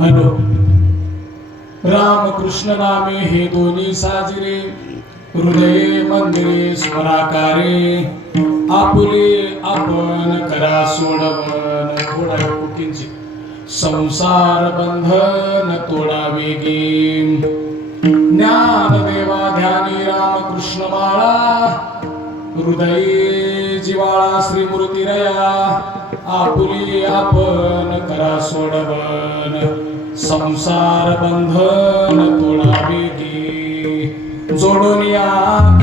Hello. Ram Krishna नामे हे दोन्ही साजरे, हृदये मंदिरे स्वराकारे, आपुले आपण करा सोडवन. थोडा कुठींची संसार बंधन तोडा वेगी, ज्ञान देवा ध्यानी रामकृष्ण माळा, हृदये जिवाळा श्रीमूर्ती रया, आपुली आपण करा सोडवन. संसार बंधन तोडा वेगी, जोडून या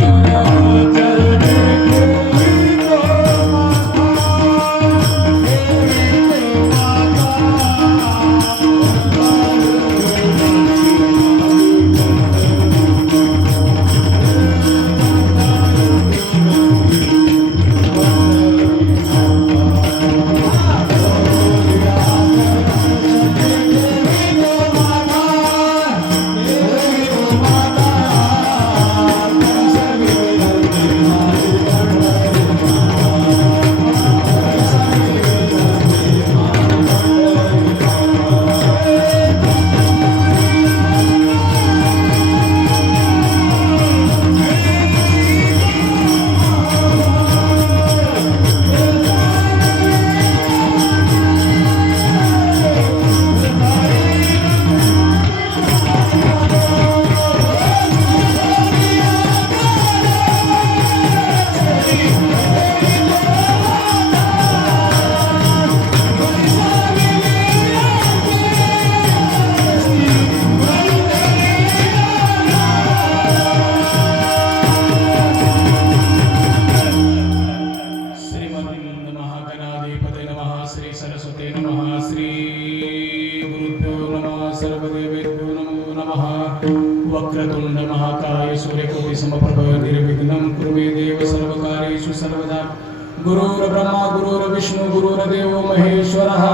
वक्रतुंड महाकाय सूर्यकोटि समप्रभ निर्विघ्नं कुरु मे देव सर्वकार्येषु सर्वदा. गुरुर्ब्रह्मा गुरुर्विष्णु गुरुर्देव महेश्वरः,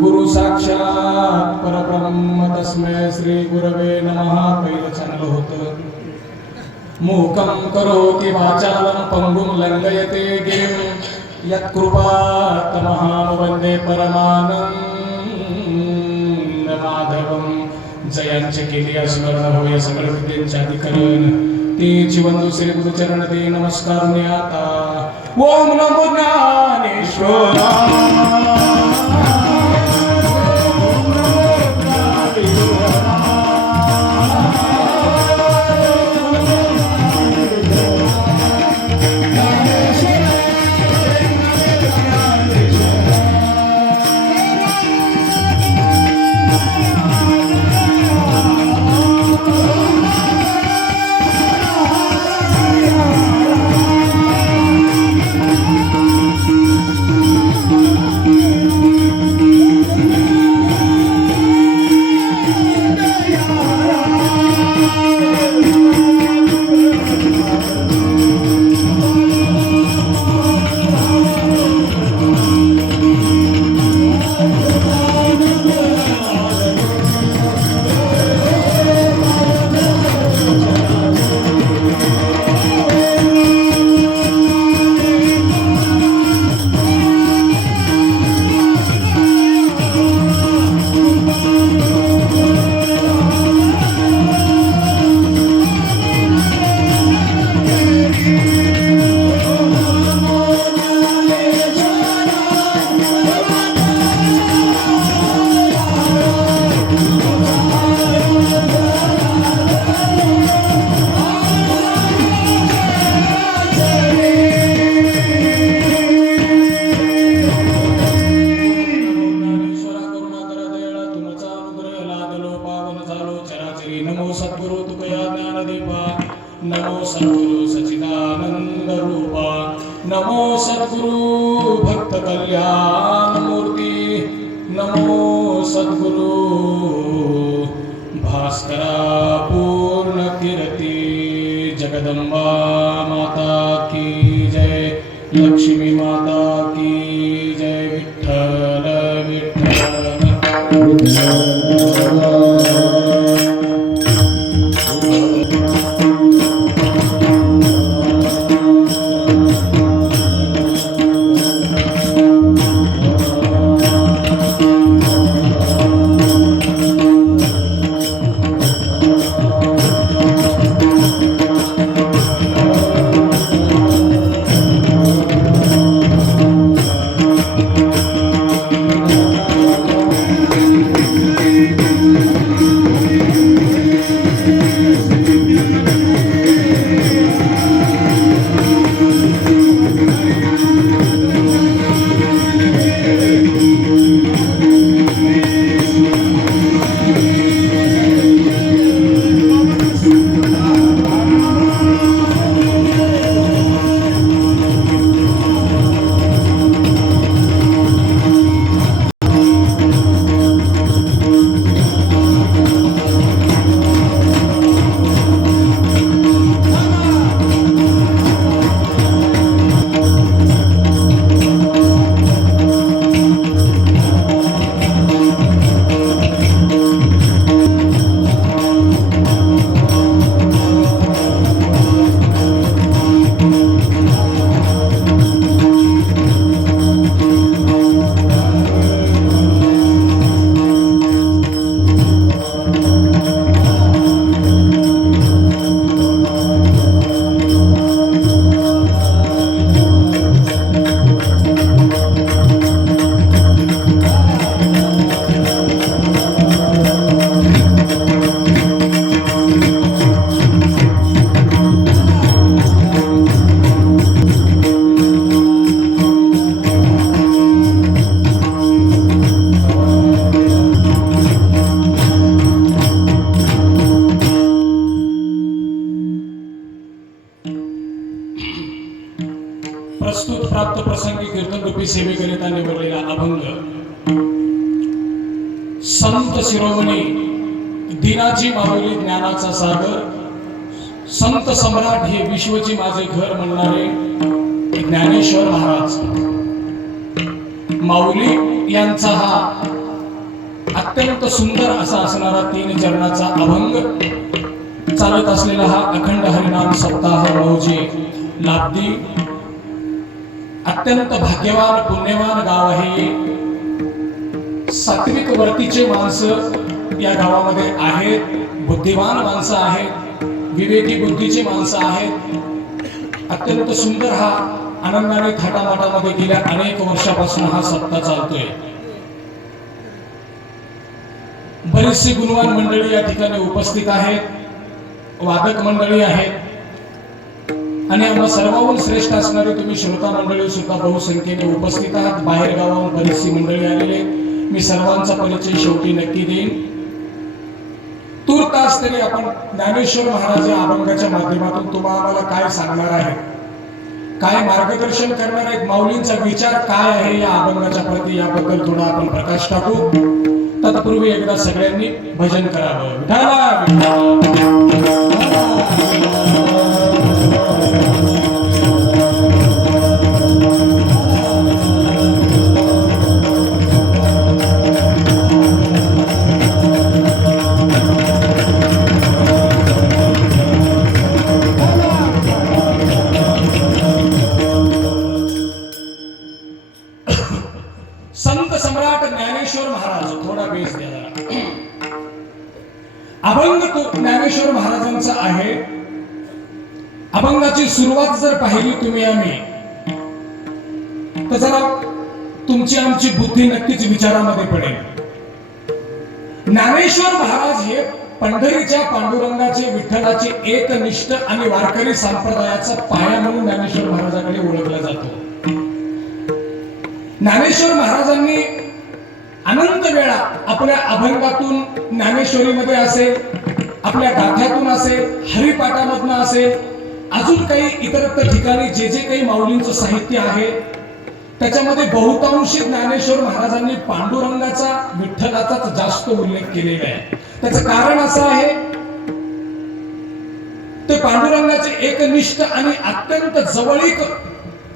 गुरु साक्षात परब्रह्म तस्मै श्री गुरवे नमः. पहिलं चांगलं होतं. मूकं करोति वाचालं पंगुं लंघयते गिरिं, यत्कृपातमहं वन्दे परमानंद माधवं. जयांचे केले स्मरण होय सकळ विद्येचे अधिकरण, तेची वंदू श्री गुरुचरण ते नमस्कार आता. ओम नमो ज्ञानेश्वरा. नमो सद्गुरु तुकया ज्ञानदीपा, नमो सद्गुरु सच्चिदानंद रूपा, नमो सद्गुरु भक्त कल्याण मूर्ती, नमो सद्गुरु भास्करा पूर्ण कीर्ती. जगदंबा माता की जय, लक्ष्मी माता की जय. विठ्ठल विठ्ठल. विठ्ठलरूपी सेवेकरिता निवडलेला अभंग संत शिरोमणी दिनाची माऊली ज्ञानाचा सागर संत सम्राट हे विश्वची माझे घर म्हणणारे ज्ञानेश्वर महाराज माऊली यांचा हा अत्यंत सुंदर असा असणारा 3 चरणाचा अभंग चालत असलेला हा अखंड हरिनाम सप्ताह मौजे लाब्दी अत्यंत भाग्यवान पुण्यवान गाव आहे. सात्विक वर्तीचे माणसं या गावामध्ये आहेत, बुद्धिमान माणसं आहेत, विवेकी बुद्धीचे माणसं आहेत. अत्यंत सुंदर हा आनंदाने थाटामाटामध्ये गेल्या अनेक वर्षापासून हा सप्ताह चालतोय. बरीचशी गुणवान मंडळी या ठिकाणी उपस्थित आहेत, वादक मंडळी आहेत आणि आम्हा सर्वांहून श्रेष्ठ असणारे तुम्ही श्रोता मंडळी सुद्धा बहुसंख्येने उपस्थित आहात. बाहेर गावाहून बरीचशी मंडळी आलेले. मी सर्वांचा परिचय शेवटी नक्की देईन. तूर्तास तरी आपण ज्ञानेश्वर महाराज या अभंगाच्या माध्यमातून तुम्हाला काय सांगणार आहे, काय मार्गदर्शन करणार आहेत, माऊलींचा विचार काय आहे या अभंगाच्या प्रती याबद्दल थोडा आपण प्रकाश टाकू. तत्पूर्वी एकदा सगळ्यांनी भजन करावं. संत सम्राट ज्ञानेश्वर महाराज. थोडा बेस द्या. अभंग तो ज्ञानेश्वर महाराजांचा आहे. अभंगाची सुरुवात जर पाहिली तुम्ही आम्ही तर जरा तुमची आमची बुद्धी नक्कीच विचारामध्ये पडेल. ज्ञानेश्वर महाराज हे पंढरीच्या पांडुरंगाचे विठ्ठलाचे एकनिष्ठ आणि वारकरी संप्रदायाचा पाया म्हणून ज्ञानेश्वर महाराजांकडे ओळखला जातो. ज्ञानेश्वर महाराजांनी अनंत वेळा आपल्या अभंगातून ज्ञानेश्वरीमध्ये असेल, आपल्या गाथ्यातून असेल, हरिपाठामधनं असेल, अजून काही इतरत्र ठिकाणी जे जे काही माऊलींचं साहित्य आहे त्याच्यामध्ये बहुतांशी ज्ञानेश्वर महाराजांनी पांडुरंगाचा विठ्ठलाचाच जास्त उल्लेख केलेला आहे. त्याचं कारण असं आहे ते पांडुरंगाचे एकनिष्ठ आणि अत्यंत जवळीक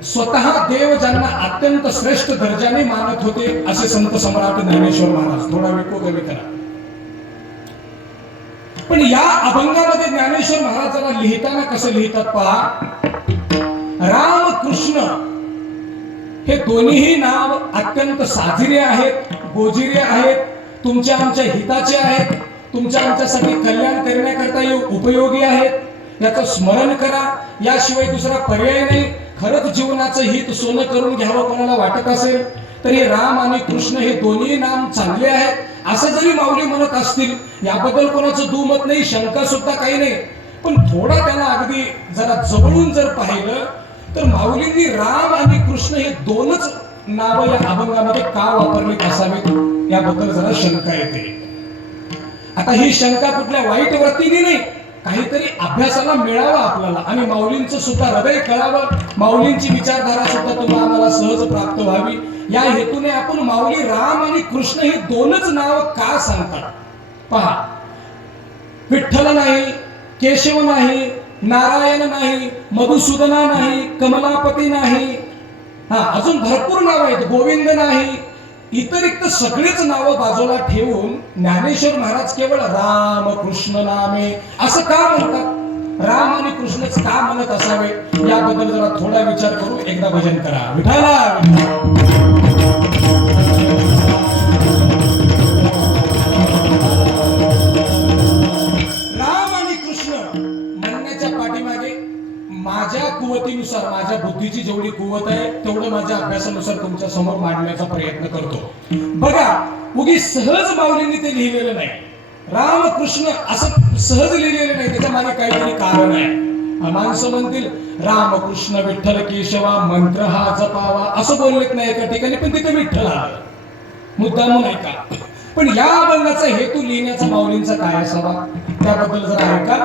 स्वतः देव ज्यांना अत्यंत श्रेष्ठ दर्जाने मानत होते असे संत सम्राट ज्ञानेश्वर महाराज. थोडा वेळ कमी करा. पण या अभंगामध्ये ज्ञानेश्वर महाराजांना लिहिताना कसं लिहितात पहा. राम कृष्ण हे दोन्हीही नाव अत्यंत साजिरे आहेत, गोजिरे आहेत, तुमच्या आमच्या हिताचे आहेत, तुमच्या आमच्यासाठी कल्याण करण्याकरता उपयोगी आहेत. याचं स्मरण करा, याशिवाय दुसरा पर्याय नाही. खरंच जीवनाचं हित सोनं करून घ्यावं कोणाला वाटत असेल तरी राम आणि कृष्ण हे दोन्ही नाम चांगले आहेत असं जरी माऊली म्हणत असतील याबद्दल कोणाचं दुमत नाही, शंका सुद्धा काही नाही. पण थोडा त्याला अगदी जरा जवळून जर पाहिलं तर माऊलींनी राम आणि कृष्ण हे दोनच नावं या अभंगामध्ये का वापरली असावीत याबद्दल जरा शंका येते. आता ही शंका कुठल्या वाईट वृत्तीने नाही, काहीतरी अभ्यासाला मिळावा आपल्याला आणि माऊलींचं सुद्धा हृदय कळावं, माऊलींची विचारधारा सुद्धा तुम्हाला आम्हाला सहज प्राप्त व्हावी या हेतूने आपण माऊली राम आणि कृष्ण ही दोनच नाव का सांगतात पहा. विठ्ठल नाही, केशव नाही, नारायण नाही, मधुसूदना नाही, कमलापती नाही, अजून भरपूर नाव आहेत, गोविंद नाही, इतरिक्त सगळीच नावं बाजूला ठेवून ज्ञानेश्वर महाराज केवळ राम कृष्ण नामे असं का म्हणतात. राम आणि कृष्णच का म्हणत असावे याबद्दल जरा थोडा विचार करू. एकदा भजन करा. विठ्ठला राम आणि कृष्ण म्हणण्याच्या पाठीमागे माझ्या कुवतीनुसार, माझ्या बुद्धीची जेवढी कुवत आहे तेवढं माझ्या अभ्यासानुसार तुमच्या समोर मांडण्याचा प्रयत्न करतो. बघा, उगी सहज माऊलींनी ते लिहिलेलं नाही. राम कृष्ण असं सहज लिहिलेलं नाही, त्याच्या मागे काहीतरी कारण आहे. माणसं म्हणतील राम कृष्ण विठ्ठल केशवा मंत्र हा जपावा असं बोललेत नाही एका ठिकाणी, पण तिथे विठ्ठल आलं मुद्दाम नाही का. पण या अभंगाचा हेतू लिहिण्याचा माऊलींचा काय असावा त्याबद्दल जरा ऐका.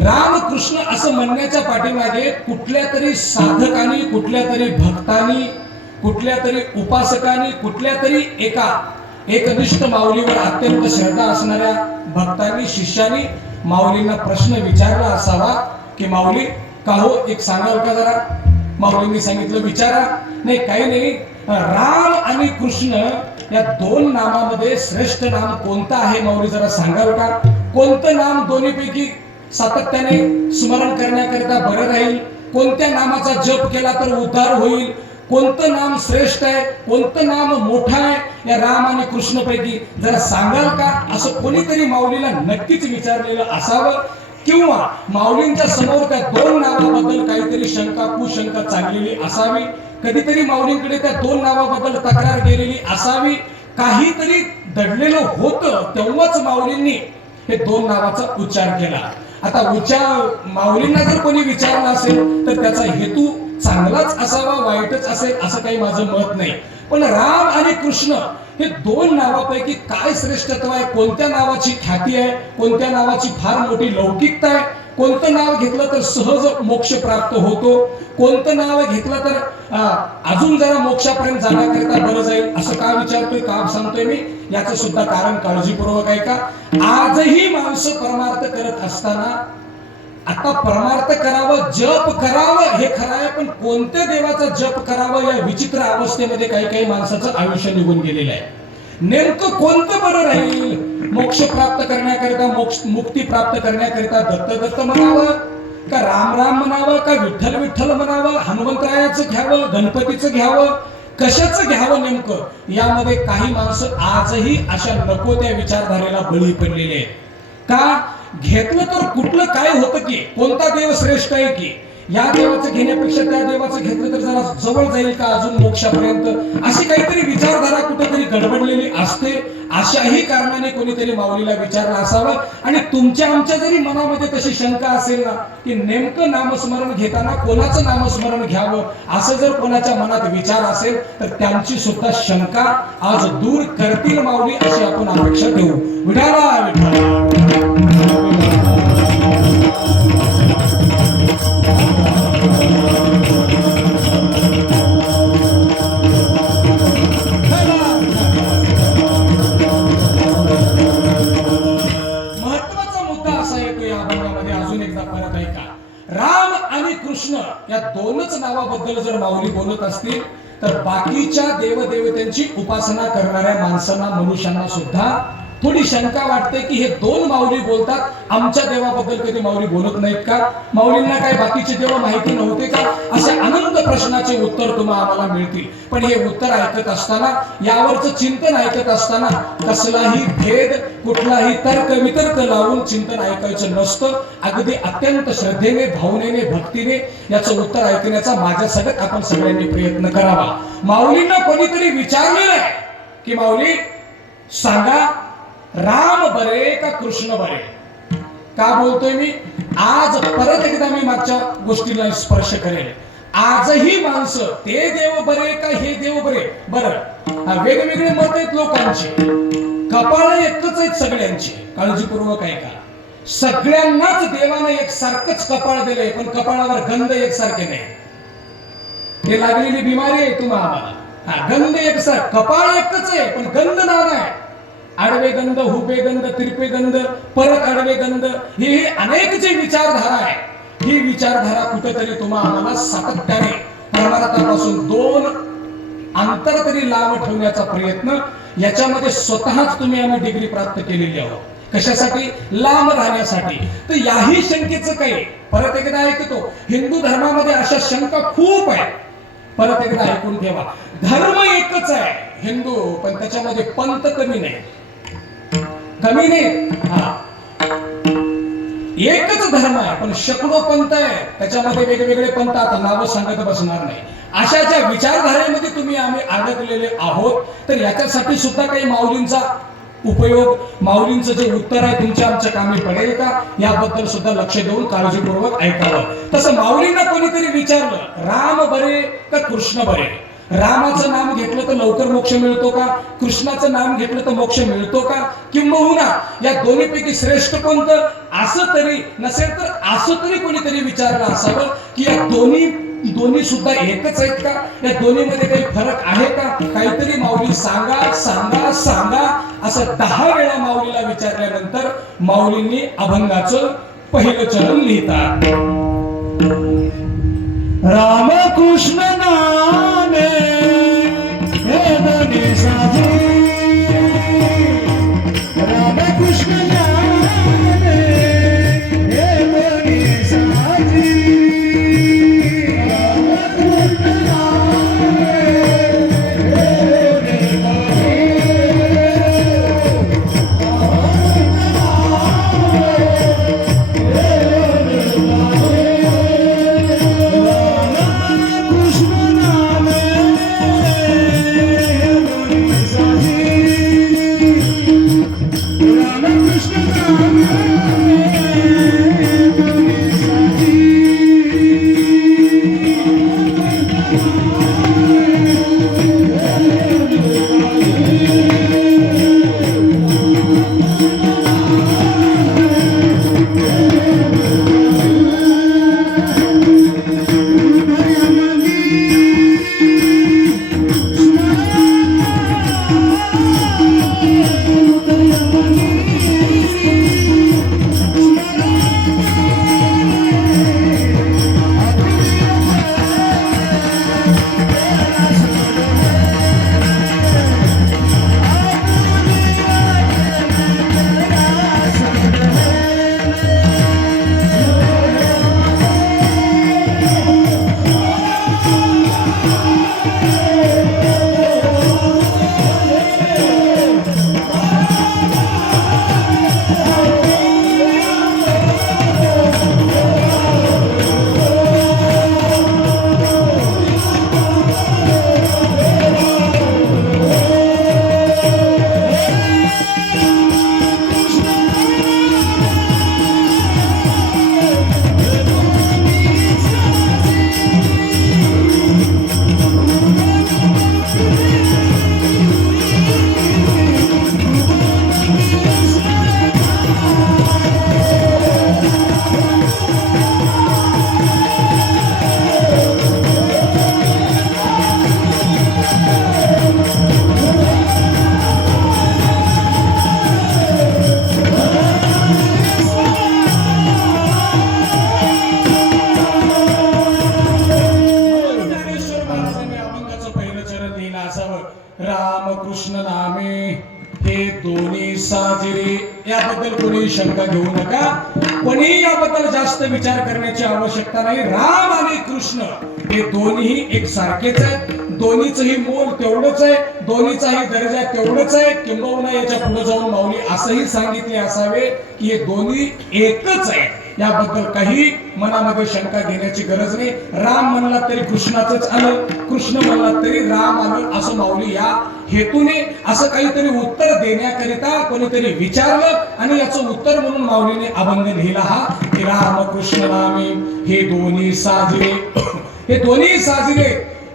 रामकृष्ण असं म्हणण्याच्या पाठीमागे कुठल्या तरी साधकांनी, कुठल्या तरी भक्तांनी कुठल्या तरी उपासकांनी कुठल्या तरी एका एकनिष्ठ माऊलीवर अत्यंत श्रद्धा असणाऱ्या भक्तांनी शिष्यानी माऊलींना प्रश्न विचारला असावा की माऊली का हो एक सांगाल का जरा. माऊलींनी सांगितलं विचारा. नाही काही नाही, राम आणि कृष्ण या दोन नामामध्ये श्रेष्ठ नाम कोणतं आहे माऊली जरा सांगाल का. कोणतं नाम दोन्हीपैकी सातत्याने स्मरण करण्याकरिता बरं राहील, कोणत्या नामाचा जप केला तर उद्धार होईल, कोणतं नाम श्रेष्ठ आहे, कोणतं नाम मोठं आहे या राम आणि कृष्ण पैकी जरा सांगाल का. असं कोणीतरी माऊलीला नक्कीच विचारलेलं असावं किंवा माऊलींच्या समोर त्या दोन नावाबद्दल काहीतरी शंका कुशंका चाललेली असावी. कधीतरी माऊलींकडे त्या दोन नावाबद्दल तक्रार केलेली असावी. काहीतरी दडलेलं होतं तेव्हाच माऊलींनी हे दोन नावाचा उच्चार केला. आता उच्चार माऊलींना जर कोणी विचारला असेल तर त्याचा हेतू चांगलाच असावा, वाईटच असेल असं काही माझं मत नाही. पण राम आणि कृष्ण हे दोन नावापैकी काय श्रेष्ठत्व आहे, कोणत्या नावाची ख्याती आहे, कोणत्या नावाची फार मोठी लौकिकता आहे, कोणतं नाव घेतलं तर सहज मोक्ष प्राप्त होतो, कोणतं नाव घेतलं तर अजून जरा मोक्षापर्यंत जाण्याकरिता बरं जाईल, असं का विचारतोय, का सांगतोय मी, याचं सुद्धा कारण काळजीपूर्वक आहे का. आजही माणसं परमार्थ करत असताना आता परमार्थ करावं, जप करावं हे खरं आहे, पण कोणत्या देवाचा जप करावं या विचित्र अवस्थेमध्ये काही काही माणसाचं आयुष्य निघून गेलेलं आहे. नेमकं कोणतं बरं राहील. मोक्ष प्राप्त करण्याकरिता, मुक्ती प्राप्त करण्याकरिता दत्त दत्त म्हणावं का राम राम म्हणावं का विठ्ठल विठ्ठल म्हणावं, हनुमंतरायाचं घ्यावं, गणपतीचं घ्यावं, कशाचं घ्यावं नेमकं. यामध्ये काही माणसं आजही अशा नको त्या विचारधारेला बळी पडलेले आहेत. का घेतलं तर कुठलं काय होतं की, कोणता देव श्रेष्ठ आहे की, या देवाचं घेण्यापेक्षा त्या देवाचं घेतलं तर जरा जवळ जाईल का अजून मोक्षापर्यंत, अशी काहीतरी विचारधारा कुठेतरी गडबडलेली असते. अशाही कारणाने कोणीतरी माऊलीला विचारलं असावं. आणि तुमच्या आमच्या जरी मनामध्ये तशी शंका असेल ना की नेमकं नामस्मरण घेताना कोणाचं नामस्मरण घ्यावं असं जर कोणाच्या मनात विचार असेल तर त्यांची सुद्धा शंका आज दूर करतील माऊली अशी आपण अपेक्षा ठेवू. विठाला विठाला. राम आणि कृष्ण या दोनच नावाबद्दल जर माऊली बोलत असतील तर बाकीच्या देवदेवतांची उपासना करणाऱ्या माणसांना, मनुष्यांना सुद्धा थोडी शंका वाटते की हे दोन माऊली बोलतात, आमच्या देवाबद्दल कधी माऊली बोलत नाहीत का, माऊलींना काय बाकीचे देव माहिती नव्हते का, असे अनंत प्रश्नाचे उत्तर तुम्हाला आम्हाला मिळतील. पण हे उत्तर ऐकत असताना, यावरचं चिंतन ऐकत असताना कसलाही भेद, कुठलाही तर्क वितर्क लावून चिंतन ऐकायचं नसतं. अगदी अत्यंत श्रद्धेने, भावनेने, भक्तीने याचं उत्तर ऐकण्याचा माझ्या सगळ्यात आपण सगळ्यांनी प्रयत्न करावा. माऊलींना कोणीतरी विचारलेलं आहे की माऊली सांगा राम बरे का कृष्ण बरे. का बोलतोय मी आज, परत एकदा मी मागच्या गोष्टीला स्पर्श करेल. आजही माणसं ते देव बरे का हे देव बरे, बरं वेगवेगळे मत आहेत लोकांचे, कपाळ एकच आहेत सगळ्यांची. काळजीपूर्वक ऐका, सगळ्यांनाच देवाने एक सारखंच कपाळ दिलंय पण कपाळावर गंध एकसारखे नाही. ते लागलेली बिमारी आहे तुम्हाला. गंध एकसारख, कपाळ एकच आहे पण गंध नाना आहे. आडवे गंध, हुबे गंध, तिरपे गंध, परत आडवे गंध, ही अनेक जी विचारधारा आहे, ही विचारधारा कुठेतरी तुम्हाला सातत्याने परमार्थापासून दोन अंतर तरी लांब ठेवण्याचा प्रयत्न, याच्यामध्ये स्वतःच तुम्ही आम्ही डिग्री प्राप्त केलेली आहोत. कशासाठी? लांब राहण्यासाठी. तर याही शंकेचं काही परत एकदा ऐकतो, हिंदू धर्मामध्ये अशा शंका खूप आहेत. परत एकदा ऐकून ठेवा, धर्म एकच आहे हिंदू, पण त्याच्यामध्ये पंथ कमी नाही, कमी नाही. एकच धर्म आहे पण शेकडो पंथ आहे, त्याच्यामध्ये वेगवेगळे पंथ, आता नावं सांगत बसणार नाही. अशा ज्या विचारधारेमध्ये तुम्ही आम्ही अडकलेले आहोत, तर याच्यासाठी सुद्धा काही माऊलींचा उपयोग, माऊलींचं जे उत्तर आहे तुमच्या आमच्या कामी पडेल का याबद्दल सुद्धा लक्ष देऊन काळजीपूर्वक ऐकावं. तसं माऊलींना कोणीतरी विचारलं राम बरे का कृष्ण बरे, रामाचं नाम घेतलं तर लवकर मोक्ष मिळतो का, कृष्णाचं नाम घेतलं तर मोक्ष मिळतो का, किंबहुना या दोन्हीपैकी श्रेष्ठ कोणतं, असं तरी नसेल तर असं तरी कोणीतरी विचारलं असावं की या दोन्ही दोन्ही सुद्धा एकच आहेत का? या दोन्हीमध्ये काही फरक आहे का? काहीतरी माऊली सांगा सांगा सांगा असं 10 वेळा माऊलीला विचारल्यानंतर माऊलींनी अभंगाचं पहिलं चरण लिहितात. रामकृष्ण नामे हे दोन्ही साजे, रामकृष्ण नामे हे दोन्ही साजे, रामकृष्ण नामे हे दोन्ही रामकृष्ण नामे हे दोन्ही साजिरे. याबद्दल कोणी शंका घेऊ नका, कोणी याबद्दल जास्त विचार करण्याची आवश्यकता नाही. राम आणि कृष्ण हे दोन्ही एक सारखेच आहेत, दोन्हीचंही मोल तेवढंच आहे, दोन्हीचाही दर्जा तेवढंच आहे. किंबहुना याच्या पुढे जाऊन माऊली असंही सांगितले असावे की हे दोन्ही एकच आहे. याबद्दल काही मनामध्ये शंका घेण्याची गरज नाही. राम म्हणला तरी कृष्णाचंच आलं, कृष्ण म्हणला तरी राम आलं, असं माऊली या हेतूने असं काहीतरी उत्तर देण्याकरिता कोणीतरी विचारलं आणि याचं उत्तर म्हणून माऊलीने अभंग लिहिला हा की रामकृष्ण नामे हे दोन्ही साजिरे. हे दोन्ही साजिरे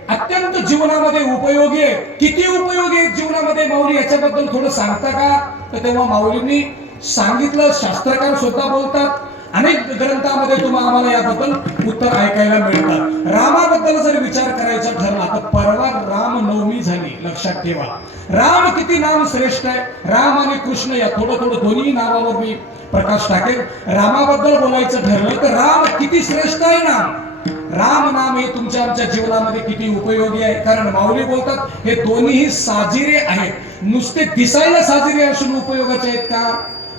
अत्यंत जीवनामध्ये उपयोगी आहे. किती उपयोगी आहेत जीवनामध्ये माऊली याच्याबद्दल थोडं सांगता का? तर तेव्हा माऊलींनी सांगितलं. शास्त्रकार स्वतः बोलतात, अनेक ग्रंथामध्ये तुम्हाला आम्हाला याबद्दल उत्तर ऐकायला मिळतात. रामाबद्दल जर विचार करायचा ठरला तर परवा रामनवमी झाली, लक्षात ठेवा. राम किती नाम श्रेष्ठ आहे. राम आणि कृष्ण या थोडं थोडं दोन्ही नावावर मी प्रकाश टाकेल. रामाबद्दल बोलायचं ठरलं तर राम किती श्रेष्ठ आहे नाम. राम नाम हे तुमच्या आमच्या जीवनामध्ये किती उपयोगी आहे. कारण माऊली बोलतात हे दोन्ही साजिरे आहेत. नुसते दिसायला साजिरे असून उपयोगाचे आहेत का?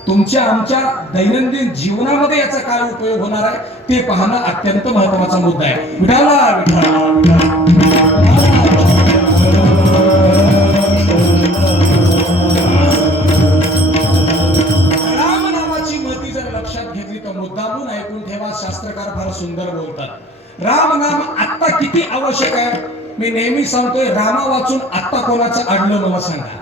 तुमच्या आमच्या दैनंदिन जीवनामध्ये याचा काय उपयोग होणार आहे ते पाहणं अत्यंत महत्त्वाचा मुद्दा आहे. विठाला विठाला राम नामाची महती जर लक्षात घेतली तर मुद्दामून ऐकून ठेवा. शास्त्रकार फार सुंदर बोलतात. राम नाम आत्ता किती आवश्यक आहे. मी नेहमी सांगतोय, रामा वाचून आत्ता कोणाचं अडलं मला सांगा.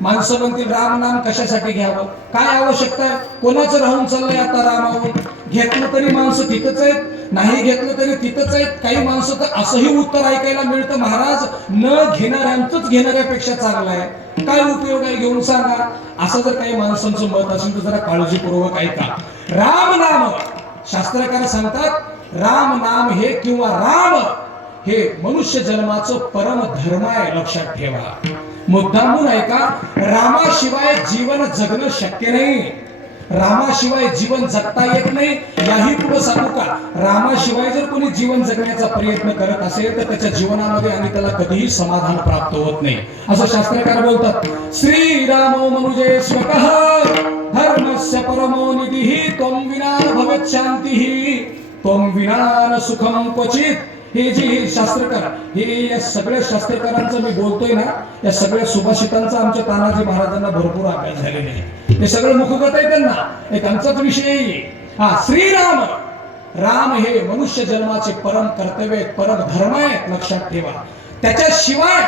माणसं म्हणतील राम नाम कशासाठी घ्यावं, काय आवश्यकता आहे, कोणाचं राहून चाललंय आता रामावून. घेतलं तरी माणसं तिथंच आहेत, नाही घेतलं तरी तिथंच आहेत. काही माणसं तर असंही उत्तर ऐकायला मिळतं, महाराज न घेणाऱ्यांचंच घेणाऱ्यापेक्षा चांगलं आहे, काय उपयोग आहे घेऊन सांगा. असं जर काही माणसांचं मत असेल तर जरा काळजीपूर्वक ऐका. राम नाम शास्त्रकार सांगतात, राम नाम हे किंवा राम हे मनुष्य जन्माचं परम धर्म आहे, लक्षात ठेवा. मुद्दामून ऐका, रामाशिवाय जीवन जगणं शक्य नाही. रामाशिवाय जीवन जगता येत नाही. याही पुढे सांगू का, रामाशिवाय जर कोणी जीवन जगण्याचा प्रयत्न करत असेल तर त्याच्या जीवनामध्ये आणि त्याला कधीही समाधान प्राप्त होत नाही, असं शास्त्रकार बोलतात. श्रीरामो मनुजे स्वतः धर्मस्य परमो निधिः त्वं विना भवेत् शांतिः त्वं विना न सुखं क्वचित्. हे जे शास्त्रकार, हे या सगळ्या शास्त्रकारांचं मी बोलतोय ना, या सगळ्या सुभाषितांचा आमच्या तानाजी महाराजांना भरपूर अभ्यास झालेला आहे. हे सगळं मुखगत आहे त्यांना, हे त्यांचाच विषय आहे. हा श्रीराम, राम हे मनुष्य जन्माचे परम कर्तव्य, परम धर्म आहे, लक्षात ठेवा. त्याच्याशिवाय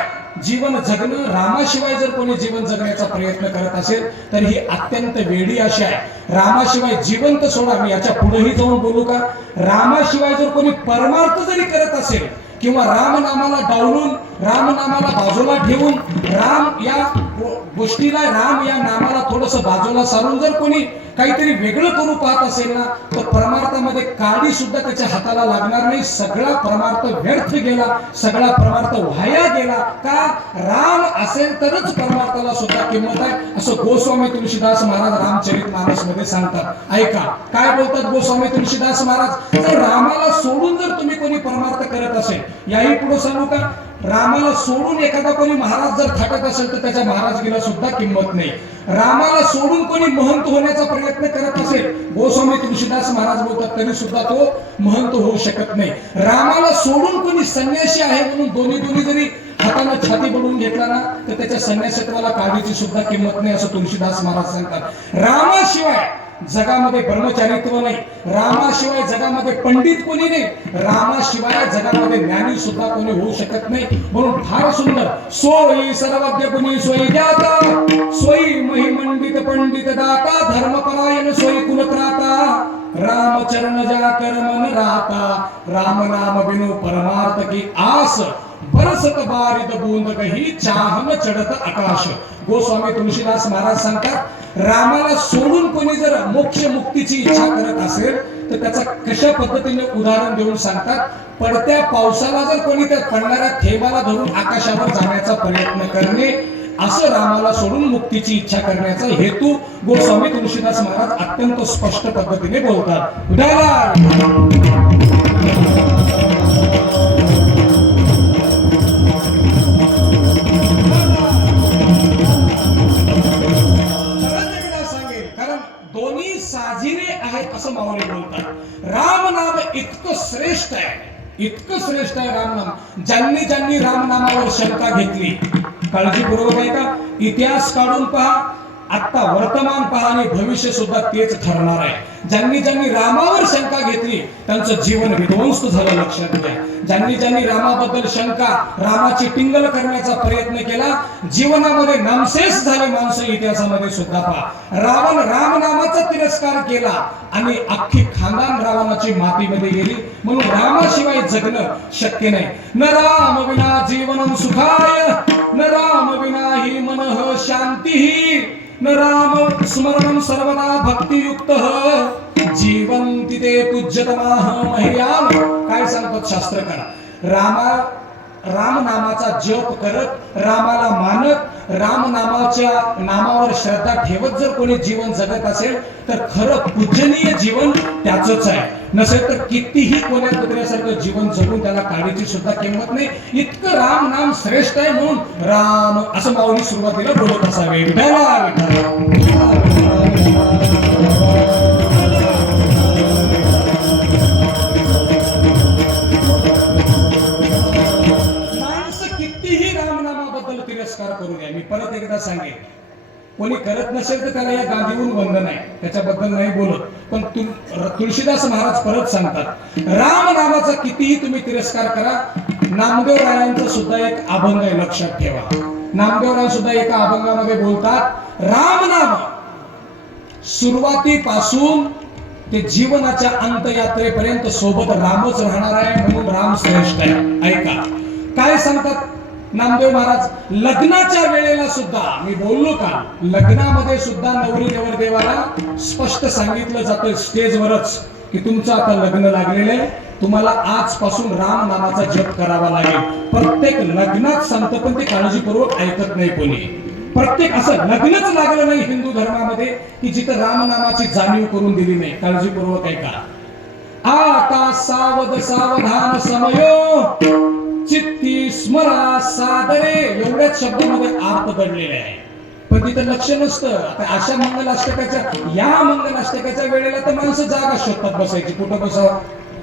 जीवन जगणं, रामाशिवाय जर कोणी जीवन जगण्याचा प्रयत्न करत असेल तर ही अत्यंत वेडी आशा आहे. रामाशिवाय जीवन तर सोडा, मी याच्या पुढेही जाऊन बोलू का, रामाशिवाय जर कोणी परमार्थ जरी करत असेल किंवा राम नामाला डावलून, राम नामाला बाजूला ठेवून, राम या गोष्टीला, राम या नामाला थोडस बाजूला सारून जर कोणी काहीतरी वेगळं करू पाहत असेल ना, तर परमार्थामध्ये काडी सुद्धा त्याच्या हाताला लागणार नाही. सगळा परमार्थ व्यर्थ गेला, सगळा परमार्थ वाया गेला. का, राम असेल तरच परमार्थाला सुद्धा किंमत आहे, असं गोस्वामी तुलसीदास महाराज रामचरितमानस मध्ये सांगतात. ऐका काय बोलतात गोस्वामी तुलसीदास महाराज, तर रामाला सोडून जर तुम्ही कोणी परमार्थ करत असेल, याही पुढे सांगू का, रामाला सोडून एखादा कोणी महाराज जर थाटत असेल तर त्याच्या महाराजगीला सुद्धा किंमत नाही. रामाला सोडून कोणी महंत होण्याचा प्रयत्न करत असेल, गोस्वामी तुलसीदास महाराज बोलतात, तरी सुद्धा तो महंत होऊ शकत नाही. रामाला सोडून कोणी संन्यासी आहे म्हणून दोन्ही जरी हाताने छाती बडवून घेतला ना, तर त्याच्या संन्यासत्वाला काडीची सुद्धा किंमत नाही, असं तुलसीदास महाराज सांगतात. रामाशिवाय जगामध्ये ब्रह्मचारित्व नाही, रामाशिवाय जगामध्ये पंडित कोणी नाही, रामाशिवाय जगामध्ये ज्ञानी सुद्धा कोणी होऊ शकत नाही. म्हणून फार सुंदर, सोयी सर्वज्ञ गुणी सोयी ज्ञाता, सोयी महिमंडित पंडित दाता, धर्मपरायण सोयी कुलत्राता, रामचरण जा कर मन राता, राम नाम बिनु परमार्थ की आस, बरसत बारिद बूंद कही चाहन चढत आकाश. गोस्वामी तुलसीदास महाराज सांगतात, रामाला सोडून कोणी जर मोक्ष मुक्तीची इच्छा करत असेल तर त्याचा कशा पद्धतीने उदाहरण देऊन सांगतात, पडत्या पावसाला जर कोणी त्या पडणाऱ्या थेंबाला धरून आकाशावर जाण्याचा प्रयत्न करणे, असं रामाला सोडून मुक्तीची इच्छा करण्याचा हेतू गोस्वामी तुलसीदास महाराज अत्यंत स्पष्ट पद्धतीने बोलतात. दोन्ही साजिरे आहेत असं माऊली बोलतात. राम नाम इतकं श्रेष्ठ आहे, इतकं श्रेष्ठ आहे राम नाम. ज्यांनी राम नामावर शंका घेतली, काळजीपूर्वक आहे का, इतिहास काढून पहा, आता वर्तमान पहा आणि भविष्य सुद्धा तेच ठरणार आहे. ज्यांनी रामावर शंका घेतली त्यांचं जीवन विध्वंस झालं, लक्षात घ्या. ज्यांनी रामाबद्दल शंका, रामाची टिंगल करण्याचा प्रयत्न केला, जीवनामध्ये नामशेष झाले माणसं इतिहासामध्ये सुद्धा पहा. राम नामाचा तिरस्कार केला आणि अख्खी खानदान रावणाची मातीमध्ये गेली. म्हणून रामाशिवाय जगणं शक्य नाही. न राम विना जीवनम सुखाय, न राम विना ही मनः शांती, न राम स्मरणं सर्वदा भक्तियुक्त, जीवन्ति ते पूज्यतमाः मह्याम. काय सांगतात शास्त्रकार, राम नामाचा जप करत, रामाला मानत, राम नामावर श्रद्धा ठेवत जर कोणी जीवन जगत असेल तर खरं पूजनीय जीवन त्याचंच आहे. नसेल तर कितीही कोण्या कुत्र्यासारखं जीवन जगून त्याला काडीची सुद्धा किंमत नाही. इतकं राम नाम श्रेष्ठ आहे म्हणून राम असं माऊली सुरुवातीला बोलत असावे. तिरस्कार करू द्या. मी परत एकदा सांगेन, कोणी करत नसेल तर त्याला या गादीवरून वंदन आहे, त्याच्याबद्दल नाही बोलत. पण तुलसीदास महाराज परत सांगतात, राम नामाचा कितीही तुम्ही तिरस्कार करा. नामदेव रायांचा सुद्धा एक अभंग आहे, लक्षात ठेवा. नामदेव राय सुद्धा एका अभंगामध्ये बोलतात, राम नाम सुरुवातीपासून ते जीवनाच्या अंतयात्रेपर्यंत सोबत रामच राहणार आहे, म्हणून राम श्रेष्ठ आहे. ऐका काय सांगतात नामदेव महाराज, लग्नाच्या वेळेला सुद्धा, मी बोललो का, लग्नामध्ये सुद्धा नवरी नवरदेवाला स्पष्ट सांगितलं जातं स्टेजवरच की तुमचं आता लग्न लागलेलं आहे, तुम्हाला आजपासून राम नामाचा जप करावा लागेल. प्रत्येक लग्नात सांगतं, पण ते काळजीपूर्वक ऐकत नाही कोणी. प्रत्येक असं लग्नच लागलं नाही हिंदू धर्मामध्ये की जिथं राम नामाची जाणीव करून दिली नाही. काळजीपूर्वक ऐका. आता सावध सावधान समयो चित्ती स्मरा सादरे, एवढ्याच शब्दामध्ये अर्थ दडलेले आहे. पण तिथं लक्ष नसतं. आता अशा या मंगलाष्टकाच्या वेळेला तर माणसं जागा शोधतात बसायची. कुठं बसावं,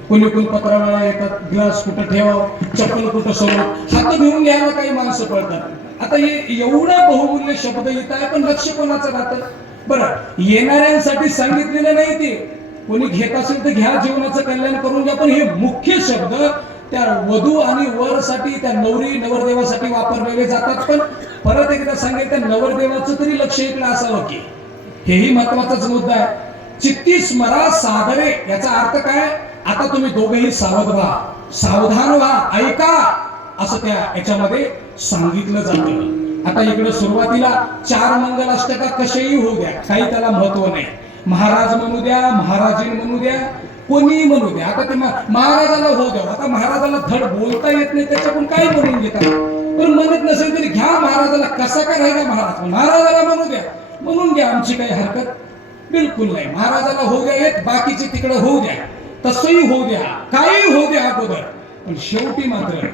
कोणी पत्रावळ्या येतात, ग्लास कुठं ठेवावं, चप्पल कुठं सोडव, हात घेऊन घ्यायला काही माणसं पडतात. आता हे एवढा बहुमूल्य शब्द येत आहे, पण लक्ष कोणाचं राहतं? बरं, येणाऱ्यांसाठी सांगितलेलं नाही ते. कोणी घेत असेल तर घ्या, जीवनाचं कल्याण करून घ्या. पण हे मुख्य शब्द त्या वधू आणि वर साठी, त्या नवरी नवरदेवासाठी वापरलेले जातात. पण परत एकदा सांगेल, त्या नवरदेवाचं तरी लक्ष इकडे असावं की, हेही महत्वाचाच मुद्दा आहे. चित्ती स्मरा सादरे, याचा अर्थ काय? आता तुम्ही दोघेही सावध व्हा, सावधान व्हा, ऐका, असं त्या याच्यामध्ये सांगितलं जातं. आता इकडे सुरुवातीला 4 मंगलाष्टका कसेही होऊ द्या, काही त्याला महत्व नाही. महाराज म्हणू द्या, महाराजीन म्हणू द्या, कोणी म्हणू द्या. आता ते महाराजाला होऊ द्या. आता महाराजाला धड बोलता येत नाही, त्याच्याकडून काय म्हणून घेतात. पण म्हणत नसेल तरी घ्या महाराजाला. कसा काय राहिला महाराज, महाराजाला म्हणू द्या, म्हणून घ्या, आमची काही हरकत बिलकुल नाही. महाराजाला होऊ द्या येत, बाकीचे तिकडे होऊ द्या, तसंही होऊ द्या, काही होऊ द्या अगोदर. पण शेवटी मात्र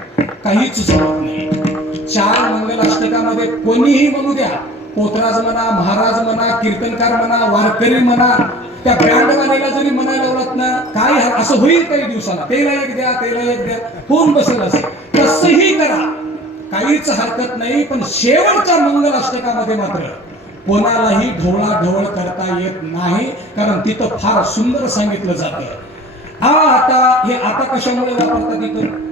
काहीच जमत नाही. 4 मंगलाष्टकामध्ये कोणीही म्हणू द्या, पोतराज म्हणा, महाराज म्हणा, कीर्तनकार म्हणा, वारकरी म्हणा, त्या बँडवाल्याला जरी म्हणायला लावलात ना, काय असं होईल काही दिवसाला, तेला एक द्या, तेला एक द्या, होऊन बसेल असे. तसंही करा, काहीच हरकत नाही. पण शेवटच्या मंगलाष्टकामध्ये मात्र कोणालाही ढवळाढवळ करता येत नाही, कारण तिथं फार सुंदर सांगितलं जातं. हे आता कशामुळे वापरतात? इथं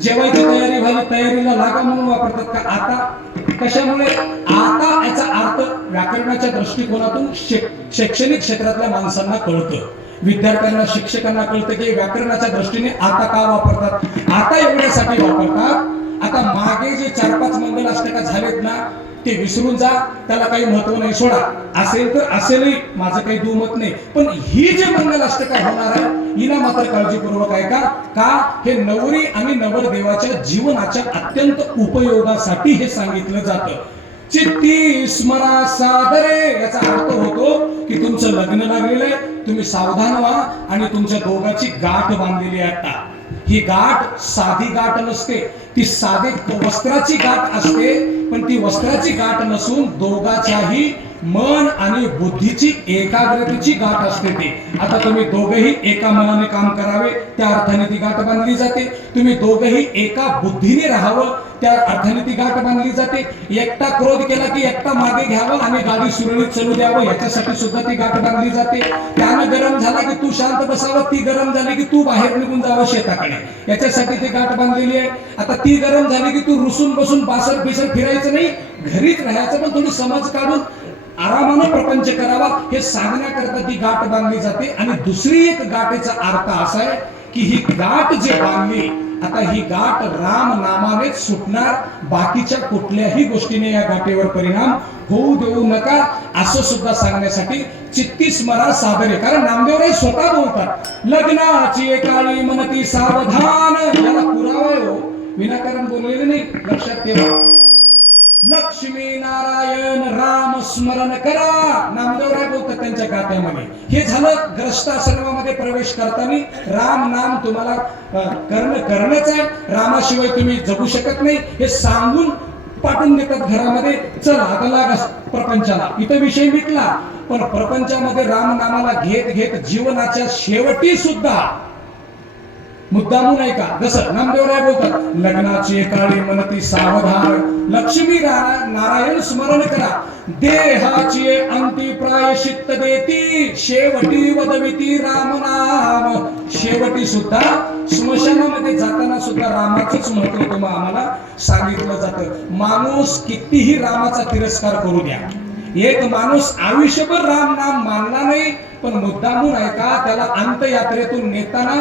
जेवायची तयारी झाली, तयारीला लागा म्हणून वापरतात का? आता कशामुळे? आता याचा अर्थ व्याकरणाच्या दृष्टिकोनातून शैक्षणिक क्षेत्रातल्या माणसांना कळतं, विद्यार्थ्यांना, शिक्षकांना कळतं की व्याकरणाच्या दृष्टीने आता का वापरतात. आता एवढ्यासाठी वापरतात. आता मागे जे 4-5 मंगलाष्टका झालेत ना, ते विसरून जा, त्याला काही महत्व नाही, सोडा. असेल तर असेलही, माझं काही दुमत नाही. पण ही जे मंगलाष्टका होणार आहे, हिला मात्र काळजीपूर्वक ऐका. का? हे नवरी आणि नवरदेवाच्या जीवनाच्या अत्यंत उपयोगासाठी हे सांगितलं जातं. चित्ती स्मरा सादरे, याचा अर्थ होतो की तुमचं लग्न लागलेलं आहे, तुम्ही सावधान व्हा आणि तुमच्या दोघांची गाठ बांधलेली आहे. आता ही गाठ साधी गाठ नसते, ती साधी वस्त्राची गाठ असते. पण ती वस्त्राची गाठ नसून दोघाच्याही मन आणि बुद्धीची एकाग्रतेची गाठ असते ती. आता तुम्ही दोघेही एका मनाने काम करावे, त्या अर्थाने ती गाठ बांधली जाते. तुम्ही दोघेही एका बुद्धीने राहावं, त्या अर्थाने ती गाठ बांधली जाते. एकटा क्रोध केला की एकटा मागे घ्यावं आणि गाडी सुरळीत चालू द्यावं, याच्यासाठी सुद्धा ती गाठ बांधली जाते. त्यानं गरम झाला की तू शांत बसावं, ती गरम झाली की तू बाहेर निघून जावं शेताकडे, याच्यासाठी ती गाठ बांधलेली आहे. आता ती गरम झाली की तू रुसून बसून बासर बिसर फिरायचं नाही, घरीच राहायचं, पण थोडी समज काढून आरामानं प्रपंच करावा, हे सांगण्याकरता ती गाठ बांधली जाते. आणि दुसरी एक गाठीचा अर्थ असा आहे की ही गाठ जे बांधली, आता ही गाठ राम नामानेच सुटणार, बाकीच्या कुठल्याही गोष्टीने या गाठीवर परिणाम होऊ देऊ नका, असं सुद्धा सांगण्यासाठी चित्ती स्मरा सादरे. कारण नामदेवराय स्वतः बोलतात, लग्नाची काळी मनती सावधान, याला पुरावा आहे, विनाकारण बोललेले नाही, लक्षात ठेवा. लक्ष्मी नारायण राम स्मरण करा, नामदेवराय बोलतात त्यांच्या गाथ्यामध्ये. हे झालं ग्रस्ताश्रमामध्ये प्रवेश करताना राम नाम तुम्हाला करणंच आहे, रामाशिवाय तुम्ही जगू शकत नाही, हे सांगून पाठवून देतात घरामध्ये. चला आता लागा प्रपंचाला, इथं विषय मिटला. पण प्रपंचामध्ये राम नामाला घेत घेत जीवनाच्या शेवटी सुद्धा मुद्दामून ऐका, जसं नामदेवराय बोलतात, लग्नाची काळी मनती सावधान, लक्ष्मी नारायण स्मरण करा, देहाची अंती प्रायश्चित्त देती, शेवटी वदविती राम नाम. शेवटी सुद्धा स्मशानामध्ये जाताना सुद्धा रामाचंच महत्व तुम्हाला आम्हाला सांगितलं जातं. माणूस कितीही रामाचा तिरस्कार करू द्या, एक माणूस आयुष्यभर राम नाम मानला नाही, पण मुद्दामून ऐका, त्याला अंत्ययात्रेतून नेताना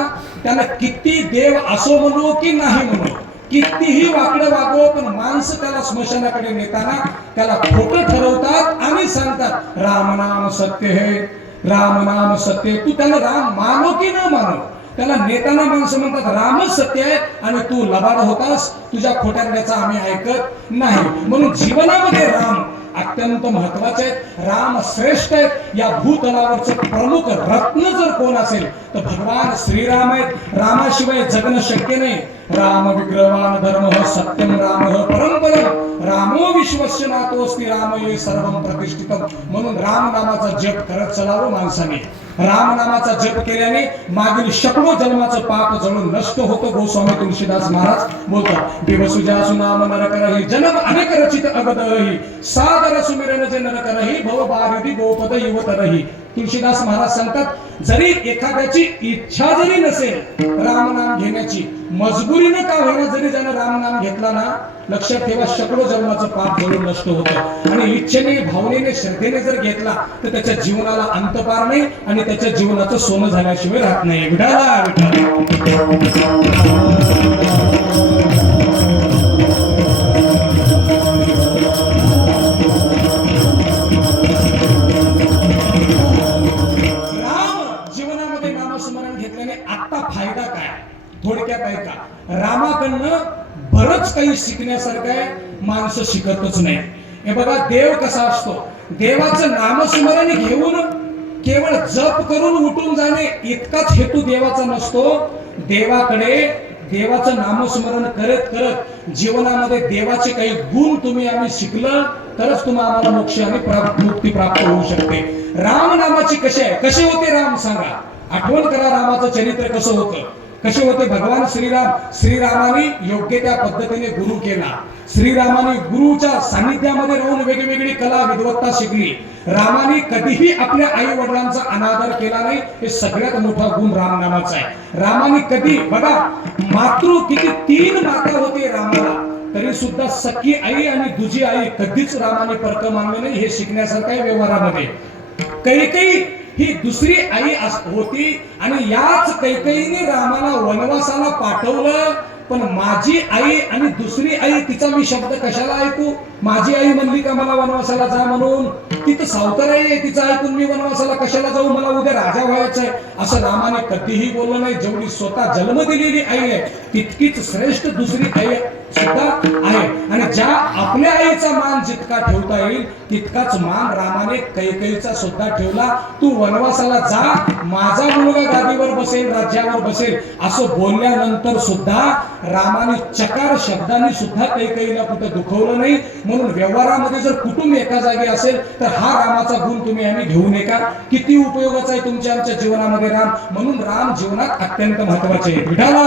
त्याला किती देव असो म्हणू की नाही म्हणू, कितीही वाकडं वागो, पण माणसं त्याला स्मशानाकडे नेताना त्याला खोटं ठरवतात आणि सांगतात राम नाम सत्य है, राम नाम सत्य. तू त्याला राम मानो की न मानो, त्याला नेताना माणसं म्हणतात रामच सत्य आहे आणि तू लबाड होतास, तुझ्या खोट्याचा आम्ही ऐकत नाही. म्हणून जीवनामध्ये राम अत्यंत महत्वाचे आहेत, राम श्रेष्ठ आहेत. या भूतलावरचं प्रमुख रत्न जर कोण असेल तर भगवान श्रीराम आहेत. रामाशिवाय जगणं शक्य नाही. राम विग्रहवान धर्म सत्यम राम परंपरम रामो विश्वस्य नातोस्ति राम ये सर्वं प्रतिष्ठितम. म्हणून राम नामाचा जप करत चलावं माणसाने. राम नामाचा जप केल्याने मागील शेकडो जन्माचं पाप जळून नष्ट होतं. गोस्वामी तुलसीदास महाराज बोलतात, दिवसुजासु नाम नर करहि जन्म अनेक रचित अगदहि सादर सुमिरन जे नर करहि भव बारिदी गोपद युवतरहि. तुलसीदास महाराज सांगतात, जरी एखाद्याची इच्छा जरी नसेल राम नाम घेण्याची, मजबुरीने का होईना जरी त्यानं राम नाम घेतला ना, लक्षात ठेवा शेकडो जन्माचं पाप जळून नष्ट होतं. आणि इच्छेने भावनेने श्रद्धेने जर घेतला तर त्याच्या जीवनाला अंत पार नाही आणि त्याच्या जीवनाचं सोनं झाल्याशिवाय राहत नाही. विठाला आता फायदा काय? थोडक्यात ऐका, रामाकडनं बरंच काही शिकण्यासारखं आहे, माणसं शिकतच नाही. हे बघा, देव कसा असतो, देवाचं नामस्मरण घेऊन केवळ जप करून उठून जाणे इतकाच हेतू देवाचा नसतो. देवाकडे देवाचं नामस्मरण करत करत जीवनामध्ये देवाचे काही गुण तुम्ही आम्ही शिकलं तरच तुम्हाला मोक्ष आणि मुक्ती प्राप्त होऊ शकते. राम नामाची कसे होते राम सांगा? आठवण करा, रामाचं चरित्र कसं होतं, कसे होते भगवान श्रीरामाने योग्य त्या पद्धतीने गुरु केला. श्रीरामाने गुरुच्या सानिध्यामध्ये राहून वेगवेगळी कला विद्वत्ता शिकली. रामाने कधीही आपल्या आई वडिलांचा अनादर केला नाही, हे सगळ्यात मोठा गुण रामनामाचा आहे. रामाने कधी बघा, किती 3 माता होते रामाला, तरी सुद्धा सख्खी आई आणि दुजी आई कधीच रामाने परक मानले नाही. हे शिकण्यासारखं आहे व्यवहारामध्ये. कैकेयी ही दुसरी आई होती आणि याच कैकेयीने रामाला वनवासाला पाठवलं. पण माझी आई आणि दुसरी आई, तिचा मी शब्द कशाला ऐकू? माझी आई म्हणली का मला वनवासाला जा म्हणून? ती तर सावतर आई आहे, तिचं ऐकून मी वनवासाला कशाला जाऊ? मला उद्या राजा व्हायचंय असं रामाने कधीही बोललं नाही. जेवढी स्वतः जन्म दिलेली आई आहे तितकीच श्रेष्ठ दुसरी आई सुद्धा आहे. आणि ज्या आपल्या आईचा मान जितका ठेवता येईल तितकाच मान रामाने कैकेयीचा सुद्धा ठेवला. तू वनवासाला जा, माझा मुलगा गादीवर बसेल, राज्यावर बसेल असं बोलल्यानंतर सुद्धा रामाने चकार शब्दांनी सुद्धा कैकेयीला कुठे दुखवलं नाही. म्हणून व्यवहारामध्ये जर कुटुंब एका जागी असेल तर हा रामाचा गुण तुम्ही आम्ही घेऊ नये का? किती उपयोगाचा आहे तुमच्या आमच्या जीवनामध्ये राम. म्हणून राम जीवनात अत्यंत महत्वाचे आहे. विठाला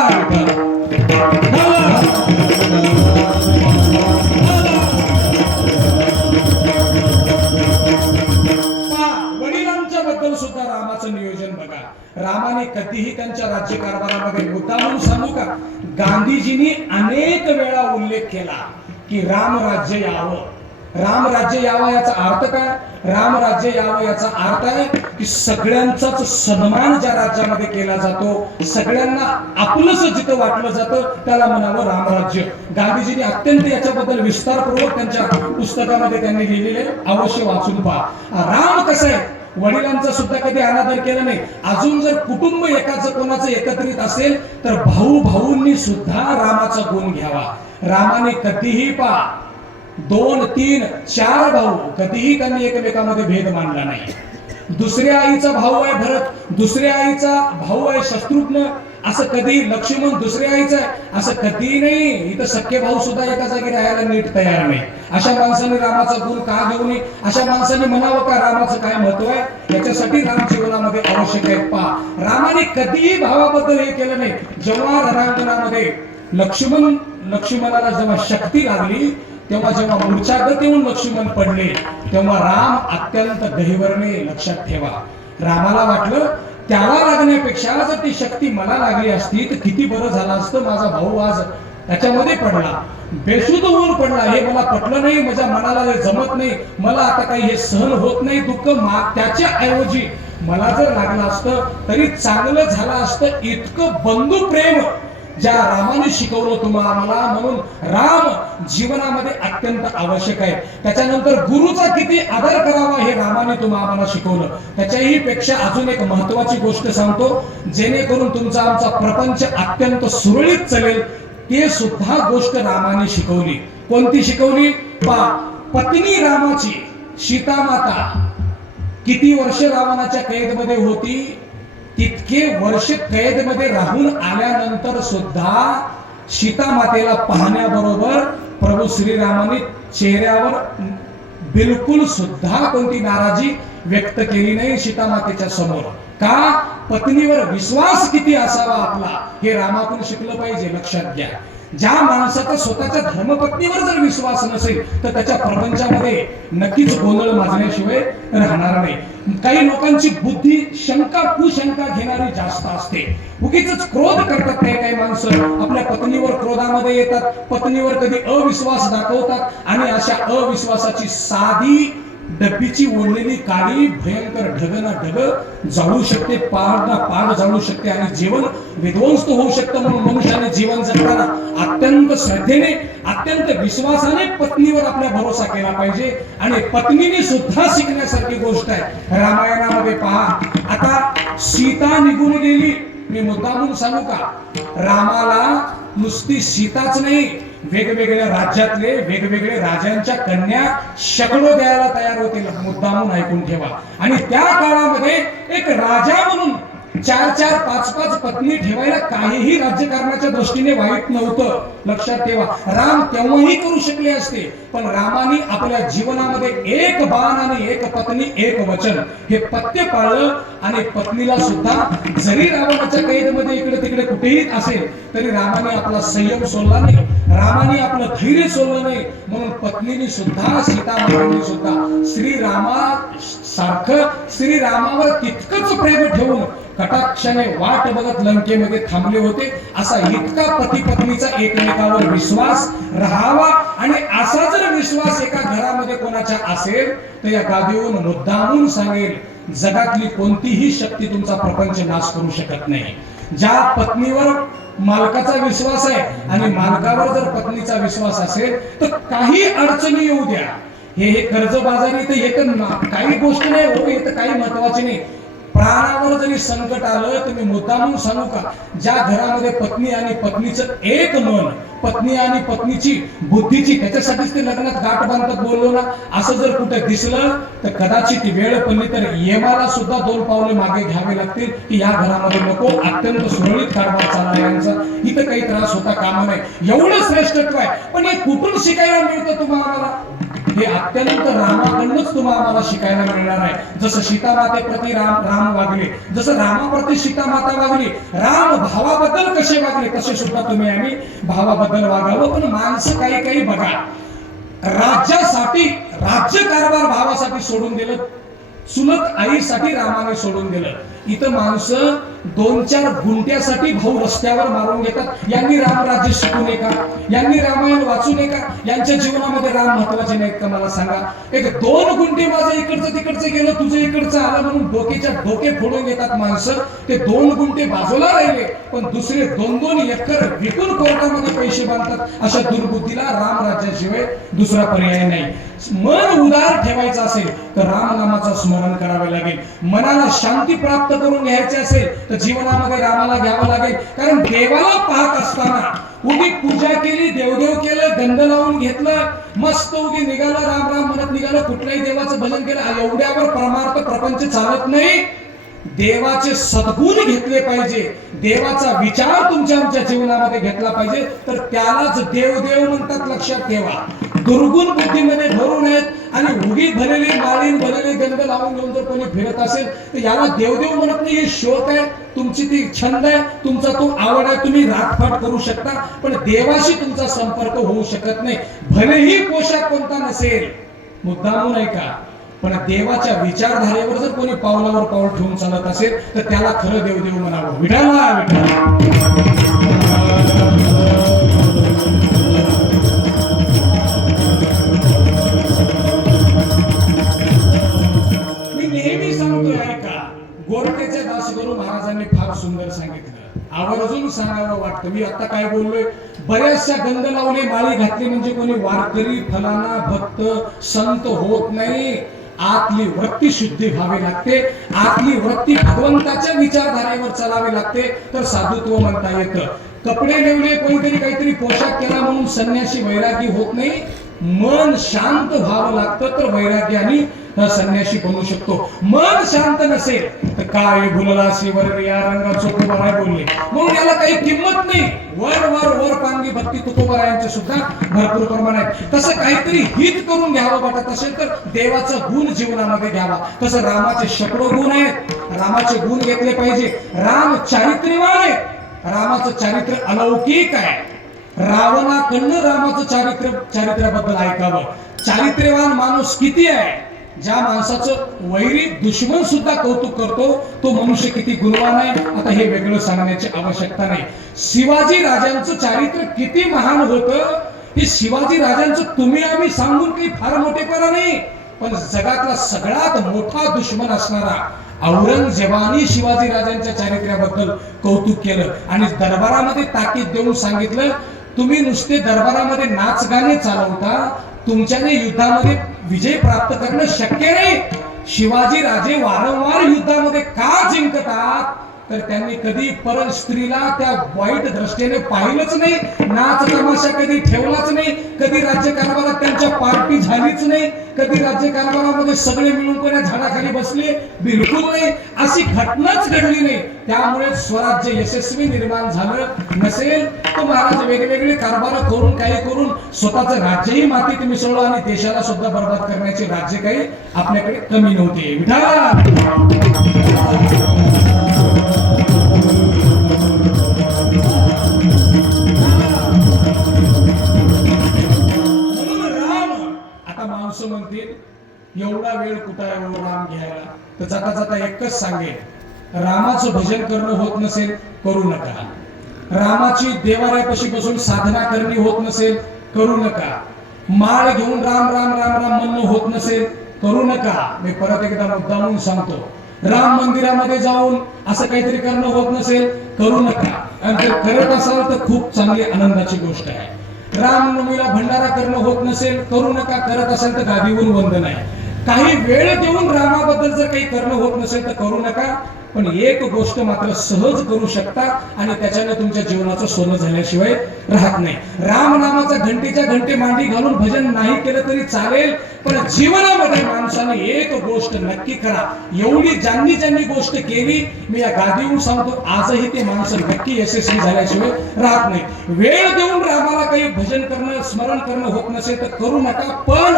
वडिलांच्या बद्दल सुद्धा रामाचं नियोजन बघा. रामाने कधीही त्यांच्या राज्यकारभारामध्ये मुद्दामून सांगू का, गांधीजींनी अनेक वेळा उल्लेख केला की रामराज्य यावं. रामराज्य यावं याचा अर्थ काय? रामराज्य यावं याचा अर्थ आहे की सगळ्यांचाच सन्मान ज्या राज्यामध्ये केला जातो, सगळ्यांना आपलंच जिथं वाटलं जातं त्याला म्हणावं रामराज्य. गांधीजींनी अत्यंत याच्याबद्दल विस्तारपूर्वक त्यांच्या पुस्तकामध्ये त्यांनी लिहिलेले, अवश्य वाचून पहा. राम कसं आहे, वडिलांचा सुद्धा कधी अनादर केला नाही. अजून जर कुटुंब एकाच कोणाचं एकत्रित असेल तर भाऊंनी सुद्धा रामाचा गुण घ्यावा. रामाने कधीही 2, 3, 4 भाऊ कधीही त्यांनी एकमेकांमध्ये भेद मानला नाही. दुसऱ्या आईचा भाऊ आहे भरत, दुसऱ्या आईचा भाऊ आहे शत्रुघ्न, असं कधी लक्ष्मण दुसऱ्या आईचा आहे असं कधी नाही. इथं सख्खे भाऊ सुद्धा एका जागी राहायला नीट तयार नाही. अशा माणसाने रामाचा गुण का घेऊ नये? अशा माणसाने म्हणावं का रामाचं काय महत्व आहे? याच्यासाठी राम जीवनामध्ये आवश्यक आहे. रामाने कधीही भावाबद्दल हे केलं नाही. जेव्हा रणांगणामध्ये लक्ष्मणाला जेव्हा शक्ती लागली, जेव्हा मूर्छागत येऊन लक्ष्मण पडले, तेव्हा राम अत्यंत गहिवरणे. लक्षात ठेवा, रामाला वाटलं त्याला लागण्यापेक्षा जर ती शक्ती मला लागली असती तर किती बरं झालं असतं. माझा भाऊ आज त्याच्यामध्ये पडला, बेशुद्ध होऊन पडला, हे मला पटलं नाही, माझ्या मनाला हे जमत नाही, मला आता काही हे सहन होत नाही दुःख. त्याच्या ऐवजी मला जर लागलं असतं तरी चांगलं झालं असतं. इतकं बंधू प्रेम ज्या रामाने शिकवलं तुम्हाला, म्हणून राम जीवनामध्ये अत्यंत आवश्यक आहे. त्याच्यानंतर गुरुचा किती आदर करावा हे रामाने तुम्हाला शिकवलं. त्याच्याही पेक्षा अजून एक महत्वाची गोष्ट सांगतो, जेणेकरून तुमचा आमचा प्रपंच अत्यंत सुरळीत चालेल. ते सुद्धा गोष्ट रामाने शिकवली. कोणती शिकवली? पत्नी रामाची सीता माता किती वर्ष रावणाच्या कैदमध्ये होती? तितके वर्ष कैदमध्ये राहून आल्यानंतर सुद्धा सीता मातेला पाहण्याबरोबर प्रभू श्रीरामाने चेहऱ्यावर बिलकुल सुद्धा कोणती नाराजी व्यक्त केली नाही सीता मातेच्या समोर. का? पत्नीवर विश्वास किती असावा आपला हे रामातून शिकलं पाहिजे. लक्षात घ्या, ज्या माणसाचा स्वतःच्या धर्मपत्नीवर जर विश्वास नसेल तर त्याच्या प्रपंचामध्ये नक्कीच गोंधळ माजल्याशिवाय राहणार नाही. काही लोकांची बुद्धी शंका कुशंका घेणारी जास्त असते. उगीच क्रोध करतात काही माणसं, आपल्या पत्नीवर क्रोधामध्ये येतात, पत्नीवर कधी अविश्वास दाखवतात आणि अशा अविश्वासाची साधी डब्बीची ओढलेली काडी भयंकर ढगना ढग जाळू शकते, पाडना पाड जाळू शकते आणि जीवन विध्वंस्त होऊ शकतं. म्हणून मनुष्याने जीवन जगताना अत्यंत श्रद्धेने अत्यंत विश्वासाने पत्नीवर आपला भरोसा केला पाहिजे. आणि पत्नीने सुद्धा शिकण्यासारखी गोष्ट आहे. रामायणामध्ये पहा, आता सीता निघून गेली. मी मुद्दामून सांगू का, रामाला नुसती सीताच नाही, वेगवेगळ्या राज्यातले वेगवेगळे राजांच्या कन्या शेकडो द्यायला तयार होतील. मुद्दामून ऐकून ठेवा. आणि त्या काळामध्ये एक राजा म्हणून 4-4, 5-5 पत्नी ठेवायला काहीही राज्यकारणाच्या दृष्टीने वाईट नव्हतं. लक्षात ठेवा, राम तेव्हाही करू शकले असते, पण रामाने आपल्या जीवनामध्ये एक बाण आणि एक पत्नी एक वचन हे पथ्य पाळलं. आणि पत्नीला सुद्धा जरी रावणाच्या कैदमध्ये इकडे तिकडे कुठेही असेल तरी रामाने आपला संयम सोडला नाही, रामाने आपलं धैर्य सोडलं नाही. म्हणून पत्नीने सुद्धा, सीता मातेने सुद्धा श्रीरामावर तितकंच प्रेम ठेवून कटाक्षाने वाट बघत लंकेमध्ये थांबले होते. असा इतका पती पत्नीचा एकमेकावर विश्वास राहावा. आणि असा जर विश्वास एका घरामध्ये कोणाच्या असेल तर या गादीवरून मुद्दामून सांगेल, जगातली कोणतीही शक्ती तुमचा प्रपंच नाश करू शकत नाही. ज्या पत्नीवर मालकाचा विश्वास आहे आणि मालकावर जर पत्नीचा विश्वास असेल तर काही अडचणी येऊ द्या, हे कर्जबाजारी तर येत काही गोष्ट नाही हो, येत काही महत्वाचे नाही. प्राणावर जरी संकट आलं तर मी मुद्दामून सांगू का, ज्या घरामध्ये पत्नी आणि पत्नीचं एक मन, पत्नी आणि पत्नीची बुद्धीची, त्याच्यासाठीच ते लग्नात गाठ बांधतात बोललो ना, असं जर कुठे दिसलं तर कदाचित वेळ पडली तर यमाला सुद्धा 2 पावले मागे घ्यावे लागतील की या घरामध्ये नको, अत्यंत सुरळीत कारभार चालला यांचा, इथं काही त्रास होता कामा नाही. एवढं श्रेष्ठत्व आहे. पण हे कुठून शिकायला मिळतं तुम्हाला? हे अत्यंत रामाकडूनच तुम्हाला शिकायला मिळणार आहे. जसं सीता मातेप्रती राम वागले, जसं रामाप्रती सीता माता वागली, राम भावाबद्दल कसे वागले तसे सुद्धा तुम्ही आम्ही भावाबद्दल वागावं. पण माणसं काही बघा, राज्यासाठी राज्यकारभार भावासाठी सोडून दिलं, चुलत आईसाठी रामाने सोडून दिलं. इथं माणसं 2-4 गुंट्यासाठी भाऊ रस्त्यावर मारून घेतात. यांनी रामराज्य शिकू नये का? यांनी रामायण वाचू नये का? यांच्या जीवनामध्ये राम महत्वाचे नाहीत का? मला सांगा. एक 2 गुंठे माझं इकडचं तिकडचं गेलं, तुझं इकडचं आलं म्हणून डोके फोडून घेतात माणसं. ते 2 गुंठे बाजूला राहिले पण दुसरे 2-2 एकर विकून कोर्टामध्ये पैसे बांधतात. अशा दुर्बुद्धीला रामराज्याशिवाय दुसरा पर्याय नाही. मन उदार ठेवायचं असेल तर राम नामाचं स्मरण करावे लागेल. मनाला शांती प्राप्त करून घ्यायचे असेल तर जीवनामध्ये रामाला घ्यावं लागेल. कारण देवाला पाहत असताना उगी पूजा केली, देवदेव केलं, गंध लावून घेतलं, मस्त उगी निघालं, राम राम म्हणत निघालं, कुठल्याही देवाचं भजन केलं, एवढ्यावर परमार्थ प्रपंच चालत नाही. देवाचे सद्गुण घेतले पाहिजे, देवाचा विचार तुमच्या आमच्या जीवनामध्ये घेतला पाहिजे, तर त्यालाच देवदेव म्हणतात. लक्षात ठेवा. दुर्गुण बुद्धीमध्ये भरून आहेत आणि उगी भरलेली माळीन भरलेली गंध लावून घेऊन जर कोणी फिरत असेल तर याला देवदेव म्हणत नाही. हे शोक आहे, तुमची ती छंद आहे, तुमचा तो आवड आहे, तुम्ही रातफाट करू शकता पण देवाशी तुमचा संपर्क होऊ शकत नाही. भलेही पोशाख कोणता नसेल, मुद्दामून ऐका, पण देवाच्या विचारधारेवर जर कोणी पावलावर पाऊल ठेवून चालत असेल तर त्याला खरं देवदेव म्हणावं. विठाला मी नेहमी सांगतोय ऐका, गोरखेच्या दासगुरू महाराजांनी फार सुंदर सांगितलं, आवर्जून सांगावं वाटतं. मी आता काय बोललोय, बऱ्याचशा गंध लावले माळी घातली म्हणजे कोणी वारकरी फलाना भक्त संत होत नाही. आतली वृत्ती शुद्धी व्हावी लागते, आतली वृत्ती भगवंताच्या विचारधारेवर चालावी लागते, तर साधुत्व म्हणता येतं. कपडे नेवले, कोणीतरी काहीतरी पोशाख केला म्हणून संन्यासी वैरागी होत नाही. मन शांत व्हावं लागतं तर वैराग्याने संन्यासी बनू शकतो. मन शांत नसेल तर काय भुलला शिवर या रंगाचं तुकोबाराय बोलले, म्हणून याला काही किंमत नाही. वर वर वर पांगी भक्ती तुकोबारायांचे सुद्धा भरपूर प्रमाण आहे. तसं काहीतरी हित करून घ्यावं वाटत असेल तर देवाचा गुण जीवनामध्ये घ्यावा. तसं रामाचे शेकडो गुण आहेत, रामाचे गुण घेतले पाहिजे. राम चारित्र्यवान आहे, रामाचं चारित्र्य अलौकिक आहे. रावणाकडनं रामाचं चारित्र्याबद्दल ऐकावं. चारित्र्यवान माणूस किती आहे, ज्या माणसाचं वैरी दुश्मन सुद्धा कौतुक करतो, तो मनुष्य किती गुणवान आहे. आता हे वेगळं सांगण्याची आवश्यकता नाही. शिवाजी राजांचं चारित्र्य किती महान होतं, हे शिवाजी राजांचं तुम्ही आम्ही सांगून काही फार मोठेपणा नाही. पण जगातला सगळ्यात मोठा दुश्मन असणारा औरंगजेबाने शिवाजी राजांच्या चारित्र्याबद्दल कौतुक केलं आणि दरबारामध्ये ताकीद देऊन सांगितलं, तुम्ही नुसते दरबारामध्ये नाच गाणे चालवता, तुमच्याने युद्धामध्ये विजय प्राप्त करणं शक्य नाही. शिवाजी राजे वारंवार युद्धामध्ये का जिंकतात, तर त्यांनी कधी पर स्त्रीला त्या वाईट दृष्टीने पाहिलंच नाही, नाच तमाशा कधी ठेवलाच नाही, कधी राज्यकारभारात त्यांच्या पार्टी झालीच नाही, कधी राज्यकारभारामध्ये सगळे मिळून कोण्या झाडाखाली बसले, बिलकुल नाही, अशी घटनाच घडली नाही. त्यामुळे स्वराज्य यशस्वी निर्माण झालं नसेल तर महाराज वेगवेगळे कारभार करून काही करून स्वतःचं राज्यही मातीत मिसळलं आणि देशाला सुद्धा बर्बाद करण्याचे राज्य काही आपल्याकडे कमी नव्हते. माणसं म्हणतील एवढा वेळ कुठं आहे राम घ्यायला, तर जाता जाता एकच सांगेल, रामाचं भजन करणं होत नसेल करू नका. रामाची देवाऱ्यापाशी बसून साधना करणे होत नसेल करू नका. माळ घेऊन राम राम राम राम म्हणणं होत नसेल करू नका. मी परत एकदा मुद्दामून सांगतो, राम मंदिरामध्ये जाऊन असं काहीतरी करणं होत नसेल करू नका. आणि जर करत असाल तर खूप चांगली आनंदाची गोष्ट आहे. रामनवमीला भंडारा करणं होत नसेल करू नका, करत असेल तर गादीवरून वंदन आहे. काही वेळ देऊन रामाबद्दल जर काही करणं होत नसेल तर करू नका. पण एक गोष्ट मात्र सहज करू शकता आणि त्याच्याने तुमच्या जीवनाचं सोनं झाल्याशिवाय राहत नाही. राम नामाचा घंटेच्या घंटे मांडी घालून भजन नाही केलं तरी चालेल, पण जीवनामध्ये माणसाने एक गोष्ट नक्की करा. एवढी ज्यांनी ज्यांनी गोष्ट केली, मी या गादीवरून सांगतो, आजही ते माणसं नक्की यशस्वी झाल्याशिवाय राहत नाही. वेळ देऊन रामाला काही भजन करणं स्मरण करणं होत नसेल तर करू नका. पण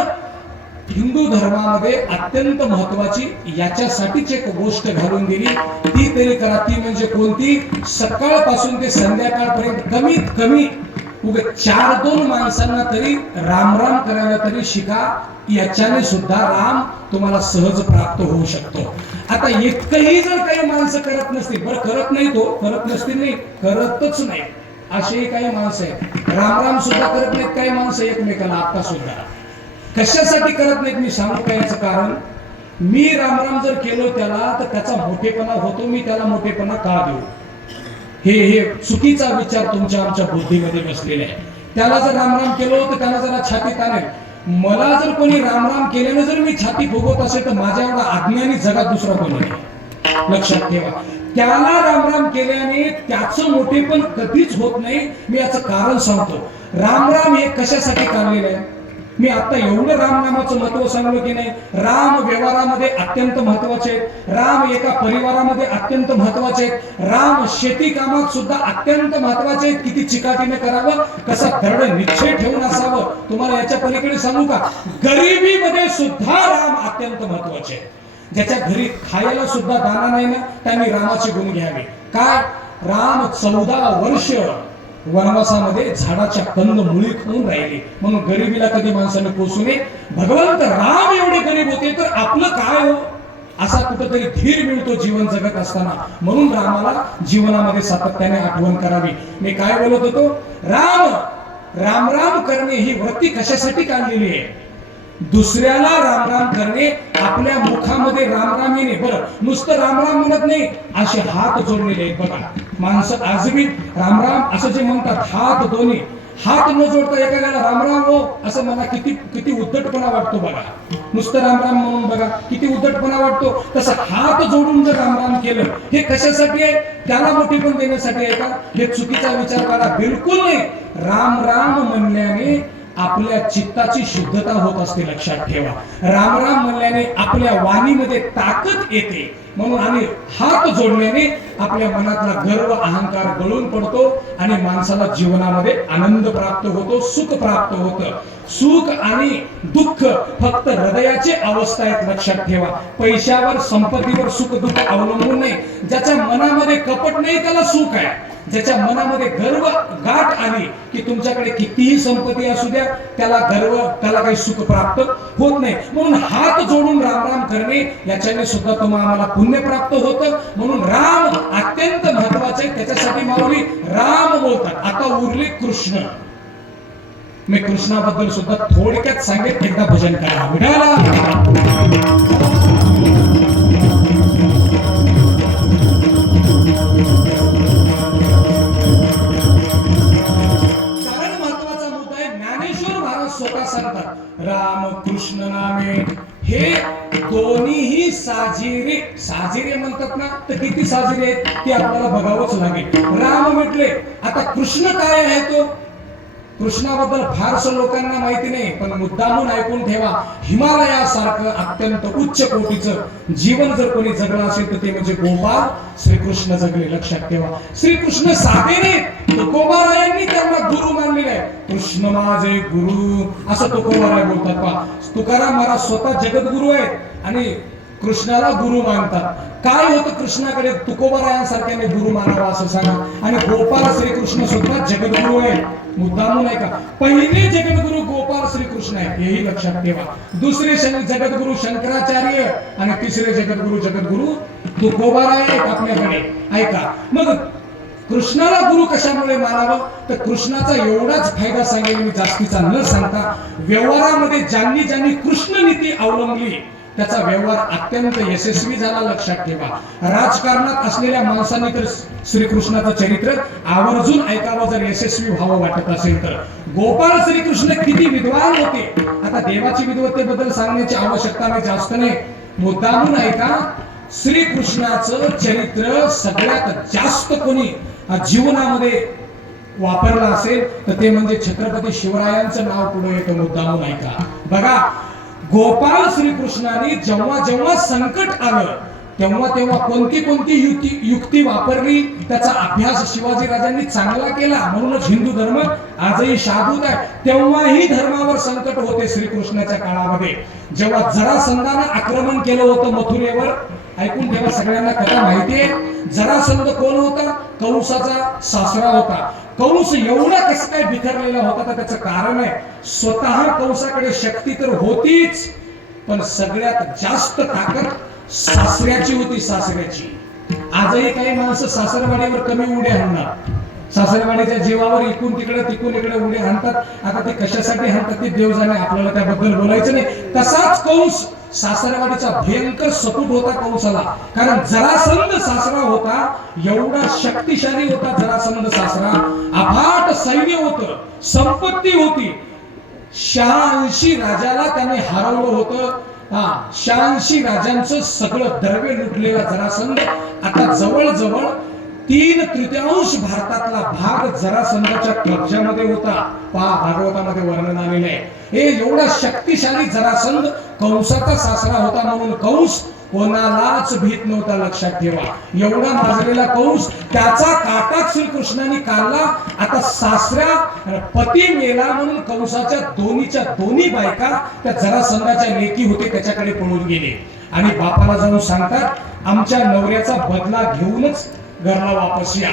हिंदू धर्मामध्ये अत्यंत महत्वाची याच्यासाठीच एक गोष्ट घालून दिली, ती तरी करा. ती म्हणजे कोणती? सकाळपासून ते संध्याकाळपर्यंत कमीत कमी 4-2 माणसांना तरी राम राम करायला तरी शिका. याच्याने सुद्धा राम तुम्हाला सहज प्राप्त होऊ शकतो. आता इतकंही जर काही माणसं करत नसतील, बरं करत नाही, तो करत नसतील नाही, करतच नाही असेही काही माणसं आहेत. राम राम सुद्धा करत नाहीत काही माणसं एकमेकाला. आता सुद्धा कशासाठी करत नाहीत मी सांगू का याचं कारण? मी रामराम जर केलो त्याला तर त्याचा मोठेपणा होतो, मी त्याला मोठेपणा का देऊ? हे चुकीचा विचार तुमच्या आमच्या बुद्धीमध्ये बसलेला आहे. त्याला जर रामराम केलो तर त्याला जरा छाती ताणेल. मला जर कोणी रामराम केल्याने जर मी छाती फुगवत असेल तर माझ्या एवढा अज्ञानी जगात दुसरा कोणी नाही. लक्षात ठेवा, त्याला रामराम केल्याने त्याचं मोठेपण कधीच होत नाही. मी याचं कारण सांगतो. रामराम हे कशासाठी काढलेलं आहे? मी आता एवढं रामनामाचं महत्व सांगलो की नाही. राम व्यवहारामध्ये अत्यंत महत्वाचे आहेत, राम एका परिवारामध्ये अत्यंत महत्वाचे आहेत, राम शेती कामात सुद्धा अत्यंत महत्वाचे आहेत. किती चिकाटीने करावं, कसा दृढ निश्चय ठेवून असावं. तुम्हाला याच्या पलीकडे सांगू का, गरिबीमध्ये सुद्धा राम अत्यंत महत्वाचे आहेत. ज्याच्या घरी खायला सुद्धा दाना नाही ना, त्यांनी रामाचे गुण घ्यावे. काय? राम 14 वर्ष वनवासामध्ये झाडाच्या कंद मुळी खाऊन राहिले, म्हणून गरिबीला कधी माणसाने पोसू नये. भगवंत राम एवढे गरीब होते तर आपलं काय हो, असा कुठेतरी धीर मिळतो जीवन जगत असताना. म्हणून रामाला जीवनामध्ये सातत्याने आठवण करावी. मी काय बोलत होतो? राम राम राम करणे ही वृत्ती कशासाठी काढलेली आहे? दुसऱ्याला राम राम करणे, आपल्या मुखामध्ये राम राम येणे. बरं, नुसतं राम राम म्हणत नाही, असे हात जोडलेले आहेत बघा. माणसं आजबी राम राम असं जे म्हणतात, हात दोन्ही हात न जोडता एखाद्याला राम राम हो असं मला किती किती उद्धटपणा वाटतो बघा. नुसतं राम राम म्हणून बघा किती उद्धटपणा वाटतो. तसं हात जोडून जर राम राम केलं, हे कशासाठी आहे? त्याला मोठीपण देण्यासाठी आहे का? हे चुकीचा विचार करा, बिलकुल नाही. राम राम म्हणल्याने आपल्या चित्ताची शुद्धता होत असते, लक्षात ठेवा. राम राम म्हणल्याने आपल्या वाणीमध्ये ताकद येते, म्हणून आणि हात जोडल्याने आपल्या मनातला गर्व अहंकार गळून पडतो आणि माणसाला जीवनामध्ये आनंद प्राप्त होतो, सुख प्राप्त होतं. सुख आणि दुःख फक्त हृदयाची अवस्था आहेत, लक्षात ठेवा. पैशावर संपत्तीवर सुख दुःख अवलंबून नाही. ज्याच्या मनामध्ये कपट नाही त्याला सुख आहे. ज्याच्या मनामध्ये गर्व गाठ आली की तुमच्याकडे कितीही संपत्ती असू द्या, त्याला गर्व, त्याला काही सुख प्राप्त होत नाही. म्हणून हात जोडून राम राम करणे, याच्याने सुद्धा तुम्हाला पुण्य प्राप्त होतं. म्हणून राम अत्यंत महत्वाचे, त्याच्यासाठी माऊली राम बोलतात. आता उरले कृष्ण. मी कृष्णाबद्दल सुद्धा थोडक्यात सांगेन, एकदा भजन करा विठाला. स्वतः सांगतात, राम कृष्ण नामे हे दोन्हीही साजिरे. साजिरे म्हणतात ना, तर किती साजिरे आहेत ते आपल्याला बघावंच लागेल. राम म्हटले, आता कृष्ण काय आहे तो? कृष्णाबद्दल फारसं लोकांना माहिती नाही, पण मुद्दामून ऐकून ठेवा. हिमालयासारखं अत्यंत उच्च कोटीचं जीवन जर कोणी जगलं असेल तर ते म्हणजे गोपाळ श्रीकृष्ण जगले, लक्षात ठेवा. श्रीकृष्ण साधे नाहीत, तुकोबारायांनी त्यांना गुरु मानलेले आहे. कृष्ण माझे गुरु असं तुकोबाराय बोलतात. पहा, तुकाराम महाराज स्वतः जगद्गुरु आहेत आणि कृष्णाला गुरु मानतात. काय होतं कृष्णाकडे तुकोबारायांसारख्याने गुरु मानावा असं सांगा. आणि गोपाळ श्रीकृष्ण सुद्धा जगद्गुरु आहे, मुद्दामून आहे का. पहिले जगद्गुरु गोपाळ श्रीकृष्ण आहे, हेही लक्षात ठेवा. दुसरे जगद्गुरु शंकराचार्य आणि तिसरे जगद्गुरु तुकोबाराय आहेत आपल्याकडे. ऐका, मग कृष्णाला गुरु कशामुळे मानावं? तर कृष्णाचा एवढाच फायदा सांगेल मी, जास्तीचा न सांगता. व्यवहारामध्ये ज्यांनी ज्यांनी कृष्ण नीती अवलंबली त्याचा व्यवहार अत्यंत यशस्वी झाला, लक्षात ठेवा. राजकारणात असलेल्या माणसांनी तर श्रीकृष्णाचं चरित्र आवर्जून ऐकावं, जर यशस्वी व्हावं वाटत असेल तर. गोपाळ श्रीकृष्ण किती विद्वान होते. आता देवाची विद्वत्तेबद्दल सांगण्याची आवश्यकता नाही, जास्त नाही, मुद्दामून ऐका. श्रीकृष्णाचं चरित्र सगळ्यात जास्त कोणी जीवनामध्ये वापरलं असेल तर ते म्हणजे छत्रपती शिवरायांचं नाव पुढे येतं, मुद्दामून ऐका. बघा, गोपाळ श्रीकृष्णाने जेव्हा जेव्हा संकट आलं तेव्हा तेव्हा कोणती कोणती युक्ती वापरली, त्याचा अभ्यास शिवाजी राजांनी चांगला केला. म्हणूनच हिंदू धर्म आजही शाबूत आहे. तेव्हाही धर्मावर संकट होते श्रीकृष्णाच्या काळामध्ये. जेव्हा जरासंधानं आक्रमण केलं होतं मथुरेवर, ऐकून ठेवा, सगळ्यांना कथा माहिती आहे. जरासंध कोण होता? कंसाचा सासरा होता. कंस एवढा कसं काय बिथरलेला होता तर त्याचं कारण आहे, स्वतः कंसाकडे शक्ती तर होतीच, पण सगळ्यात जास्त ताकद सासऱ्याची होती, सासऱ्याची. आजही काही माणसं सासरवाडीवर कमी उड्या हाणणार, सासरवाडीच्या जीवावर इकून तिकडे उड्या हाणतात. आता ते कशासाठी हाणतात ते देव जाणे, आपल्याला त्याबद्दल बोलायचं नाही. तसाच कंस सासरवाडीचा भयंकर सपूत होता कंसाला, कारण जरासंध सासरा होता, एवढा शक्तिशाली होता जरासंध सासरा. अफाट सैन्य होतं, संपत्ती होती. 86 राजाला त्याने हरवलं होतं. 86 राजांचं सगळं द्रव्य लुटलेला जरासंध आता जवळजवळ 3/3 भारतातला भाग जरासंधाच्या कब्जामध्ये होता. पहा, भागवतामध्ये वर्णन आलेलं आहे. हे एवढा शक्तिशाली जरासंध कंसाचा सासरा होता, म्हणून कंस कोणालाच भीत नव्हता, लक्षात ठेवा. एवढा माजलेला कंस, त्याचा काटा श्रीकृष्णाने काढला. आता सासऱ्या पती मेला म्हणून कंसाच्या दोन्ही बायका त्या जरासंधाच्या लेकी होते त्याच्याकडे पळून गेले आणि बापाला जाऊन सांगतात, आमच्या नवऱ्याचा बदला घेऊनच घरला वापस या.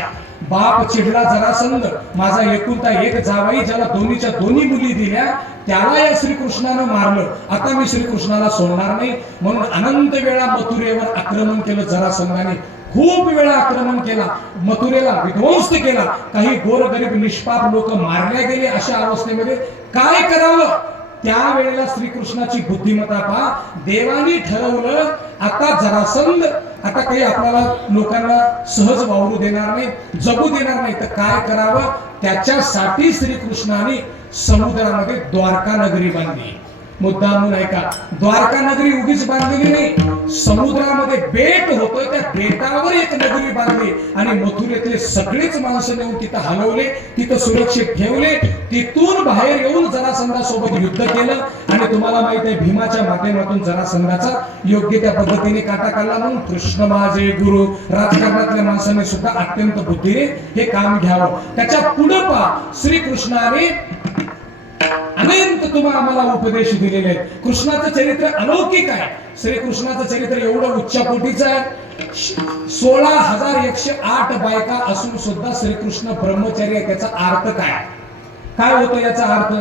बाप चिडला, जरासंध माझा एकुलता एक जावई ज्याला दोन्ही मुली दिल्या त्याला या श्रीकृष्णानं मारलं, आता मी श्रीकृष्णाला सोडणार नाही. म्हणून अनंत वेळा मथुरेवर आक्रमण केलं जरासंधाने. खूप वेळा आक्रमण केला, मथुरेला विध्वंस केला. काही गोरगरीब निष्पाप लोक मारले गेले. अशा अवस्थेमध्ये काय करावं? त्यावेळेला श्रीकृष्णाची बुद्धिमत्ता पहा. देवानी ठरवलं आता जरासंध आता काही आपल्याला लोकांना सहज वावरू देणार नाही, जगू देणार नाही, तर काय करावं, त्याच्यासाठी श्रीकृष्णाने समुद्रामध्ये द्वारका नगरी बांधली. मुद्दामून ऐका, द्वारका नगरी उगीच बांधलेली नाही, समुद्रामध्ये बेट होतं, त्या बेटावर एक नगरी बांधली आणि मथुरेतले सगळेच माणसं नेऊन तिथं हलवले, तिथं सुरक्षित ठेवले. तिथून बाहेर येऊन जरासंधासोबत युद्ध केलं आणि तुम्हाला माहित आहे भीमाच्या माध्यमातून जरासंधाचा योग्य त्या पद्धतीने काटा काढला. म्हणून कृष्ण माझे गुरु, राजकारणातल्या माणसाने सुद्धा अत्यंत बुद्धीने हे काम घ्यावं. त्याच्या पुढे पहा, श्रीकृष्णाने अनंत तुम्हाला आम्हाला उपदेश दिलेले आहेत. कृष्णाचं चरित्र अलौकिक आहे. श्रीकृष्णाचं चरित्र एवढं उच्च कोटीचं आहे. 16,108 बायका असून सुद्धा श्रीकृष्ण ब्रह्मचारी आहे. त्याचा अर्थ काय, काय होतो याचा अर्थ?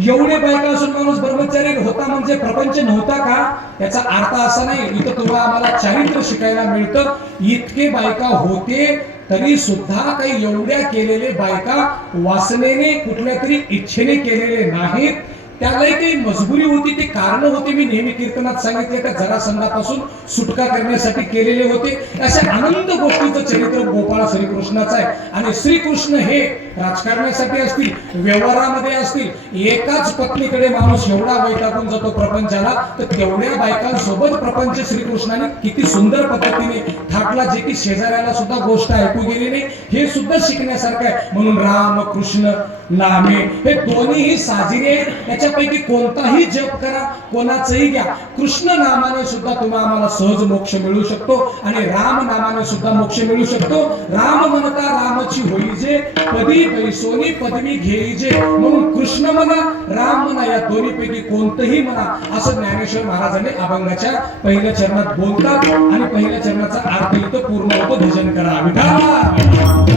एवढे बायका असून माणूस ब्रह्मचारी होता म्हणजे प्रपंच नव्हता का? याचा अर्थ असा नाही. इथं तुम्हाला आम्हाला चारित्र्य शिकायला मिळतं. इतके बायका होते तरी सुद्धा काही एवढ्या केलेले बायका वासनेने कुठल्या तरी इच्छेने केलेले नाहीत. त्यालाही काही मजबुरी होती, ते कारण होते. मी नेहमी कीर्तनात सांगितले त्या जरासंधापासून सुटका करण्यासाठी केलेले होते. अशा अनंत गोष्टीचं चरित्र गोपाळ श्रीकृष्णाचं आहे. आणि श्रीकृष्ण हे राजकारणासाठी असतील, व्यवहारामध्ये असतील, एकाच पत्नीकडे माणूस एवढा वैतागून जातो प्रपंचाला, तर तेवढ्या बायकांसोबत प्रपंच श्रीकृष्णाने किती सुंदर पद्धतीने थाटला, जे की शेजाऱ्याला सुद्धा गोष्ट ऐकू गेली नाही. हे सुद्धा शिकण्यासारखं आहे. म्हणून राम कृष्ण नामे हे दोन्हीही साजिरे. त्याच्यापैकी कोणताही जप करा, कोणाचंही घ्या, कृष्ण नामाने सुद्धा तुम्हाला आम्हाला सहज मोक्ष मिळू शकतो आणि राम नामाने सुद्धा मोक्ष मिळू शकतो. राम म्हणता रामची होईजे, पदी पैसोनी पदवी घेईजे. म्हणून कृष्ण म्हणा, राम म्हणा, या दोन्हीपैकी कोणतंही म्हणा, असं ज्ञानेश्वर महाराजांनी अभंगाच्या पहिल्या चरणात बोलतात. आणि पहिल्या चरणाचा अर्थ इथं पूर्ण होतो. भजन करा विठ्ठल.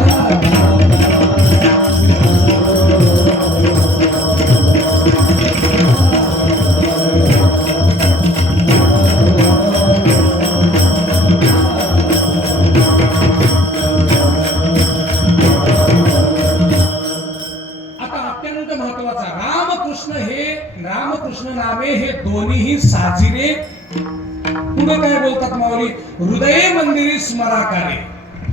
रामकृष्ण नामे हे दोन्हीही साजिरे. पुढे काय बोलतात माऊली? हृदय मंदिरी स्मराकारे.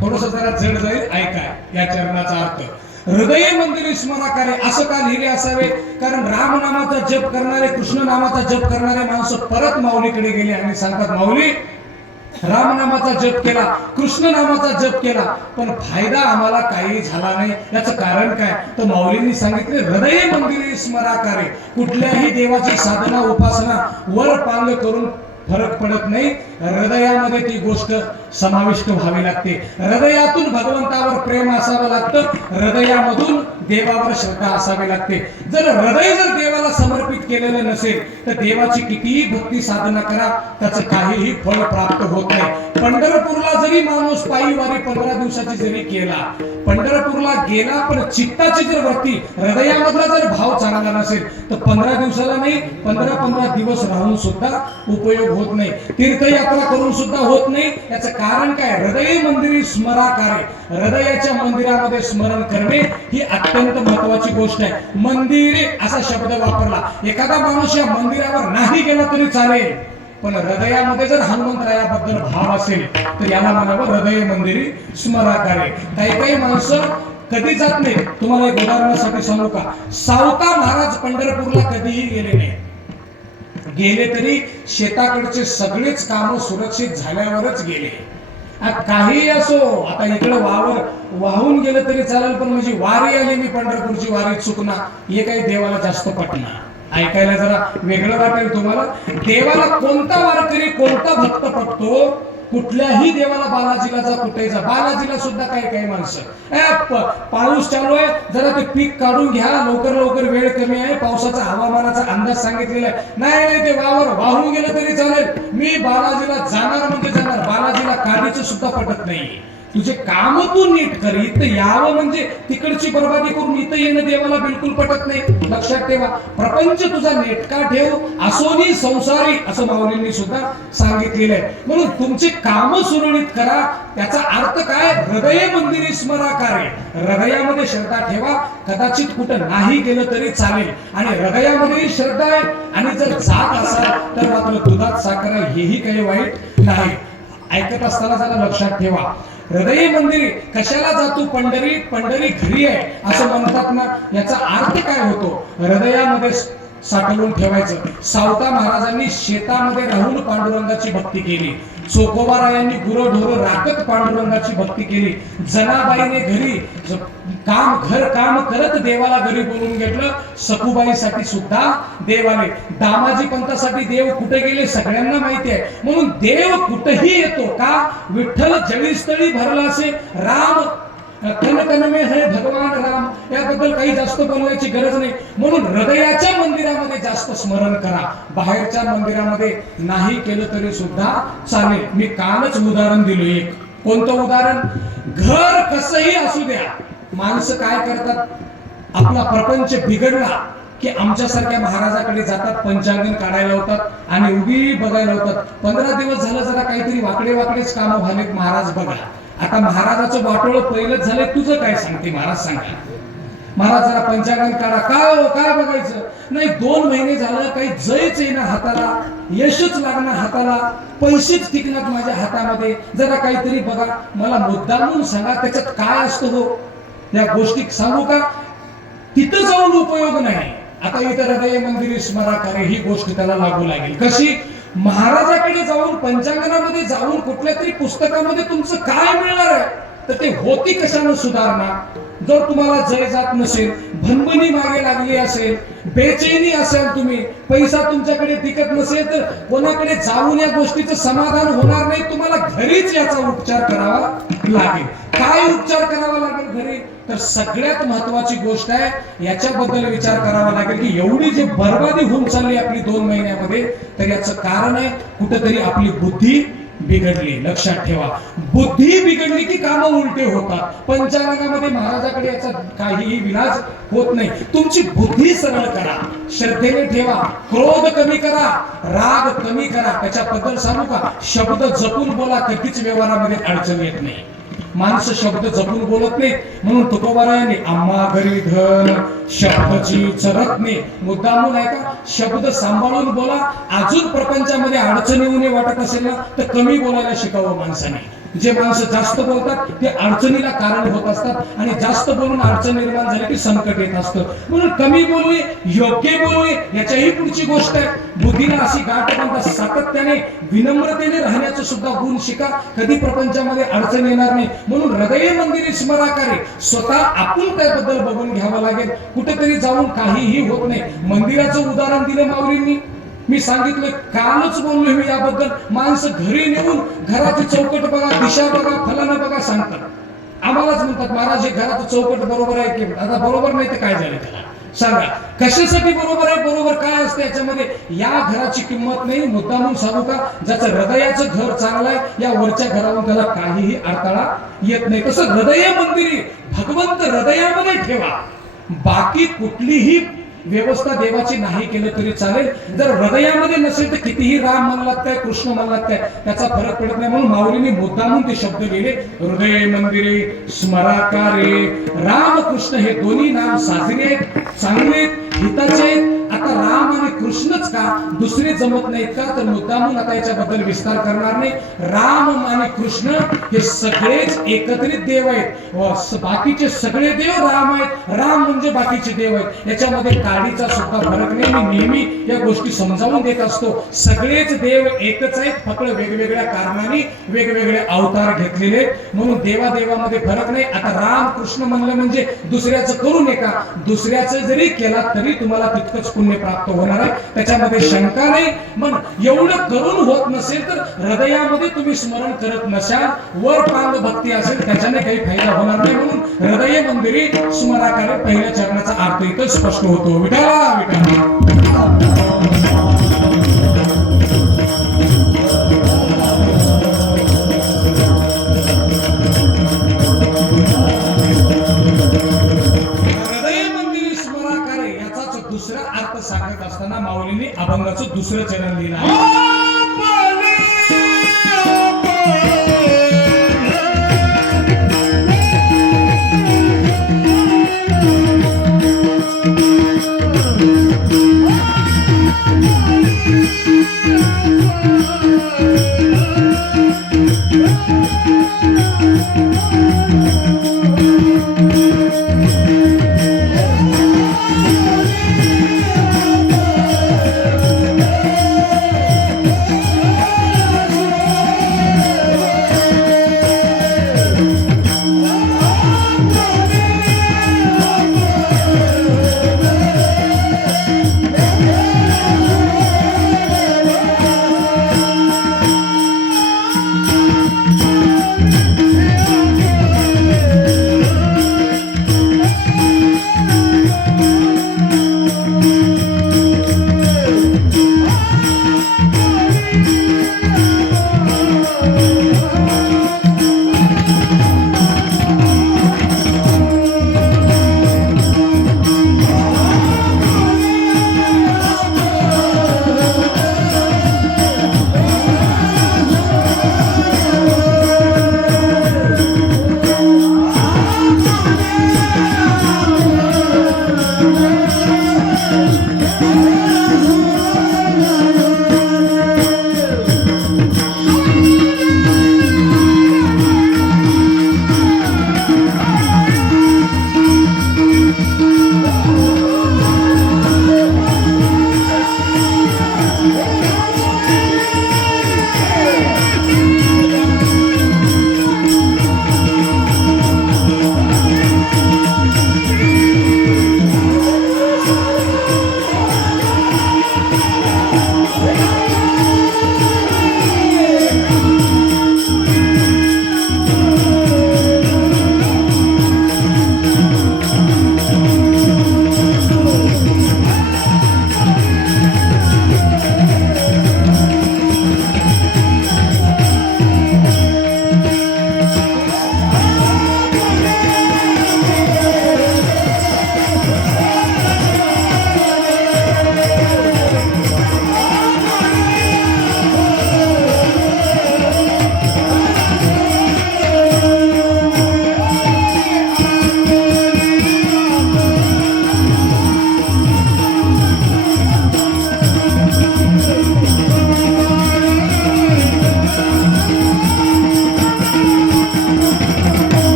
थोडस जरा जड जाईल, ऐकाय या चरणाचा अर्थ. हृदय मंदिरी स्मराकारे असं का लिहिले असावे? कारण राम नामाचा जप करणारे, कृष्ण नामाचा जप करणारे माणसं परत माऊलीकडे गेले आणि सांगतात, माऊली राम नामाचा जप केला, कृष्ण नामाचा जप केला, पण फायदा आम्हाला काही झाला नाही. याचं कारण काय? तर माऊलींनी सांगितले, हृदय मंदिरी स्मराकारे. कुठल्याही देवाची साधना उपासना वर पांग करून फरक पडत नाही. हृदयामध्ये ती गोष्ट समाविष्ट व्हावी लागते. हृदयातून भगवंतावर प्रेम असावं लागतं, हृदयामधून देवावर श्रद्धा असावी लागते. जर हृदय जर देवाला समर्पित केलेलं नसेल तर देवाची कितीही भक्ती साधना करा, त्याचं काहीही फळ प्राप्त होत नाही. पंढरपूरला जरी माणूस पायी वारी 15 दिवसाची जरी केला, पंढरपूरला गेला, पण चित्ताची जर वृत्ती, हृदयामधला जर भाव चांगला नसेल तर 15 दिवसाला नाही, 15 दिवस राहून सुद्धा उपयोग होत नाही. तीर्थयात्रा करून सुद्धा होत नाही. याचं कारण काय? हृदय मंदिरी स्मराकारे. हृदयाच्या मंदिरामध्ये स्मरण करणे ही अत्यंत महत्वाची गोष्ट आहे. मंदिरे असा शब्द वापरला. एखादा माणूस या मंदिरावर नाही गेला तरी चालेल, पण हृदयामध्ये जर हनुमंतरायाबद्दल भाव असेल तर याला म्हणावं हृदय मंदिरी स्मराकारे. काही काही माणसं कधी जात नाही. तुम्हाला एक उदाहरणासाठी सांगू का? सावता महाराज पंढरपूरला कधीही गेले नाही. गेले तरी शेताकडचे सगळेच काम सुरक्षित झाल्यावरच गेले. काही असो, आता इकडे वावर वाहून गेलं तरी चालेल, पण म्हणजे वारी आली, मी पंढरपूरची वारी चुकणार, हे काही देवाला जास्त पटणार. ऐकायला जरा वेगळं वाटेल तुम्हाला. देवाला कोणता वारकरी, कोणता भक्त पटतो? कुठल्याही देवाला, बालाजीला जा, कुठे जा, बालाजीला सुद्धा काही माणसं पाऊस चालू आहे, जरा ते पीक काढून घ्या, लवकर वेळ कमी आहे, पावसाचा हवामानाचा अंदाज सांगितलेला आहे. नाही, ते वावर वाहून गेलं तरी चालेल, मी बालाजीला जाणार म्हणजे जाणार. बालाजीला काढीचं सुद्धा पटत नाही. तुझे काम तू नीट कर. इथं यावं म्हणजे तिकडची बरबादी करून इथं येणं देवाला बिलकुल पटत नाही. लक्षात ठेवा, प्रपंच तुझा नेटका ठेव, असोनी संसारी, असं माऊलींनी सुद्धा सांगितलेलं आहे. म्हणून तुमची कामं सुरळीत करा. त्याचा अर्थ काय? हृदय मंदिरी स्मराकारे, हृदयामध्ये श्रद्धा ठेवा. कदाचित कुठं नाही गेलं तरी चालेल, आणि हृदयामध्ये श्रद्धा आहे आणि जर जात असाल तर मात्र दुधात साखर आहे, हेही काही वाईट नाही. ऐकत असताना जरा लक्षात ठेवा, हृदय मंदिरी कशाला जातो? पंढरी, पंढरी घरी आहे असं म्हणतात ना, याचा अर्थ काय होतो? हृदयामध्ये साठवून ठेवायचं. सावता महाराजांनी शेतामध्ये राहून पांडुरंगाची भक्ती केली. चोखोबारायांनी गुरढोर राखत पांडुरंगाची भक्ती केली. जनाबाईने घरी घर काम करत देवाला घरी बोलून घेतलं. सखुबाईसाठी सुद्धा देव आले. दामाजी पंथासाठी देव कुठे गेले सगळ्यांना माहिती आहे. म्हणून देव कुठेही येतो का? विठ्ठल जळीस्थळी भरला असे राम कन कन में है भगवान राम, याबद्दल काही जास्त बोलण्याची गरज नाही. म्हणून हृदयाच्या मंदिरामध्ये जास्त स्मरण करा. बाहेरच्या मंदिरामध्ये नाही केलं तरी सुद्धा चालेल. मी कालच उदाहरण दिलो एक. कोणतं उदाहरण? घर कसंही असू द्या, माणसं काय करतात? आपला प्रपंच बिघडला की आमच्यासारख्या महाराजाकडे जातात, पंचांगण काढायला होतात आणि उभी बघायला होतात. 15 दिवस झालं जरा काहीतरी वाकडे वाकडेच कामं व्हालेत, महाराज बघा. आता महाराजाचं वाटोळ पहिलंच झालंय, तुझं काय सांगते महाराज? सांगा महाराज, जरा पंचांगण काढा. काय हो, काय बघायचं? नाही, 2 महिने झालं काही जयच येईना हाताला, यशच लागणार हाताला, पैसेच टिकणार माझ्या हातामध्ये, जरा काहीतरी बघा. मला मुद्दामून सांगा त्याच्यात काय असतं हो? या गोष्टी सांगू का? तिथं जाऊन उपयोग नाही. आता इथं हृदय मंदिरी स्मराकारे ही गोष्ट त्याला लागू लागेल. कशी? महाराजाकडे जाऊन पंचांगणामध्ये जाऊन कुठल्या तरी पुस्तकामध्ये तुमचं काय मिळणार आहे? तर ते होती कशानं सुधारणा? जर तुम्हाला जय जात नसेल, भनभनी मागे लागली असेल, बेचैनी असेल, तुम्ही पैसा तुमच्याकडे टिकत नसेल, तर कोणाकडे जाऊन या गोष्टीचं समाधान होणार नाही. तुम्हाला घरीच याचा उपचार करावा लागेल. काय उपचार करावा लागेल घरी? तर सगळ्यात महत्वाची गोष्ट आहे, याच्याबद्दल विचार करावा लागेल की एवढी जी बर्बादी होऊन चालली आपली 2 महिन्यामध्ये, तर याचं कारण आहे कुठेतरी आपली बुद्धी बिघडली. लक्षात ठेवा, बुद्धी बिघडली की कामं उलटे होतात. पंचांगामध्ये महाराजाकडे याचा काहीही विलाज होत नाही. तुमची बुद्धी सरळ करा, श्रद्धेने ठेवा, क्रोध कमी करा, राग कमी करा. त्याच्याबद्दल सांगू का? शब्द जपून बोला, कधीच व्यवहारामध्ये अडचण येत नाही. माणसं शब्द जपून बोलत नाही. म्हणून तुकोबारायांनी आम्हा घरी धन शब्दाची चरत नाही. मुद्दामून आहे का? शब्द सांभाळून बोला. अजून प्रपंचामध्ये अडचण येऊ नये वाटत असेल ना, तर कमी बोलायला शिकावं माणसाने. जे माणसं जास्त बोलतात ते अडचणीला कारण होत असतात, आणि जास्त बोलून अडचण निर्माण झाली की संकट येत असतं. म्हणून कमी बोलणे, योग्य बोलणे, याच्याही पुढची गोष्ट आहे. बुद्धीला अशी गाठ बांधा, सातत्याने विनम्रतेने राहण्याचं सुद्धा गुण शिका. कधी प्रपंचामध्ये अडचण येणार नाही. म्हणून हृदय मंदिरी स्मराकारे, स्वतः आपण त्याबद्दल बघून घ्यावं लागेल. कुठेतरी जाऊन काहीही होत नाही. मंदिराचं उदाहरण दिलं माऊलींनी. मी सांगितलं, कालच बोललो मी याबद्दल. माणसं घरी नेऊन घराची चौकट बघा, दिशा बघा, फलानं बघा सांगतात. आम्हालाच म्हणतात, महाराज हे घराचं चौकट बरोबर आहे की? आता बरोबर नाही तर काय झालं त्याला सांगा. कशासाठी बरोबर आहे? बरोबर काय असतं याच्यामध्ये? या घराची किंमत नाही. मुद्दामून सांगू का? ज्याचं हृदयाचं घर चांगलं आहे, या वरच्या घरावरून त्याला काहीही अडथळा येत नाही. तसं हृदय मंदिरी भगवंत हृदयामध्ये ठेवा. बाकी कुठलीही व्यवस्था देवाची नाही केलं तरी चालेल. जर हृदयामध्ये नसेल तर कितीही राम म्हणलात काय, कृष्ण म्हणलात काय, त्याचा फरक पडत नाही. म्हणून माऊलींनी मुद्दामून ते शब्द लिहिले. हृदय मंदिरे स्मराकारे. राम कृष्ण हे दोन्ही नाम साजरे आहेत, चांगले आहेत, हिताचे आहेत. आता राम आणि कृष्णच का, दुसरे जमत नाहीत का? तर मुद्दामून आता याच्याबद्दल विस्तार करणार नाही. राम आणि कृष्ण हे सगळेच एकत्रित देव आहेत. बाकीचे सगळे देव राम आहेत. राम म्हणजे बाकीचे देव आहेत. याच्यामध्ये काडीचा सुद्धा फरक नाही. मी नेहमी या गोष्टी समजावून देत असतो. सगळेच देव एकच आहेत, फक्त वेगवेगळ्या कारणाने वेगवेगळे अवतार घेतलेले. म्हणून देवादेवामध्ये फरक नाही. आता राम कृष्ण म्हणलं म्हणजे दुसऱ्याचं करू नका. दुसऱ्याचं जरी केला तरी तुम्हाला तितकंच पुण्य प्राप्त होणार आहे, त्याच्यामध्ये शंका नाही. मग एवढं करून होत नसेल तर हृदयामध्ये तुम्ही स्मरण करत नसाल, वर पांग भक्ती असेल, त्याच्याने काही फायदा होणार नाही. म्हणून हृदय मंदिरी स्मराकारे पहिल्या चरणाचा अर्थ इथं स्पष्ट होतो. विठाला विठा. दुसरं चरण लिहिलं आहे.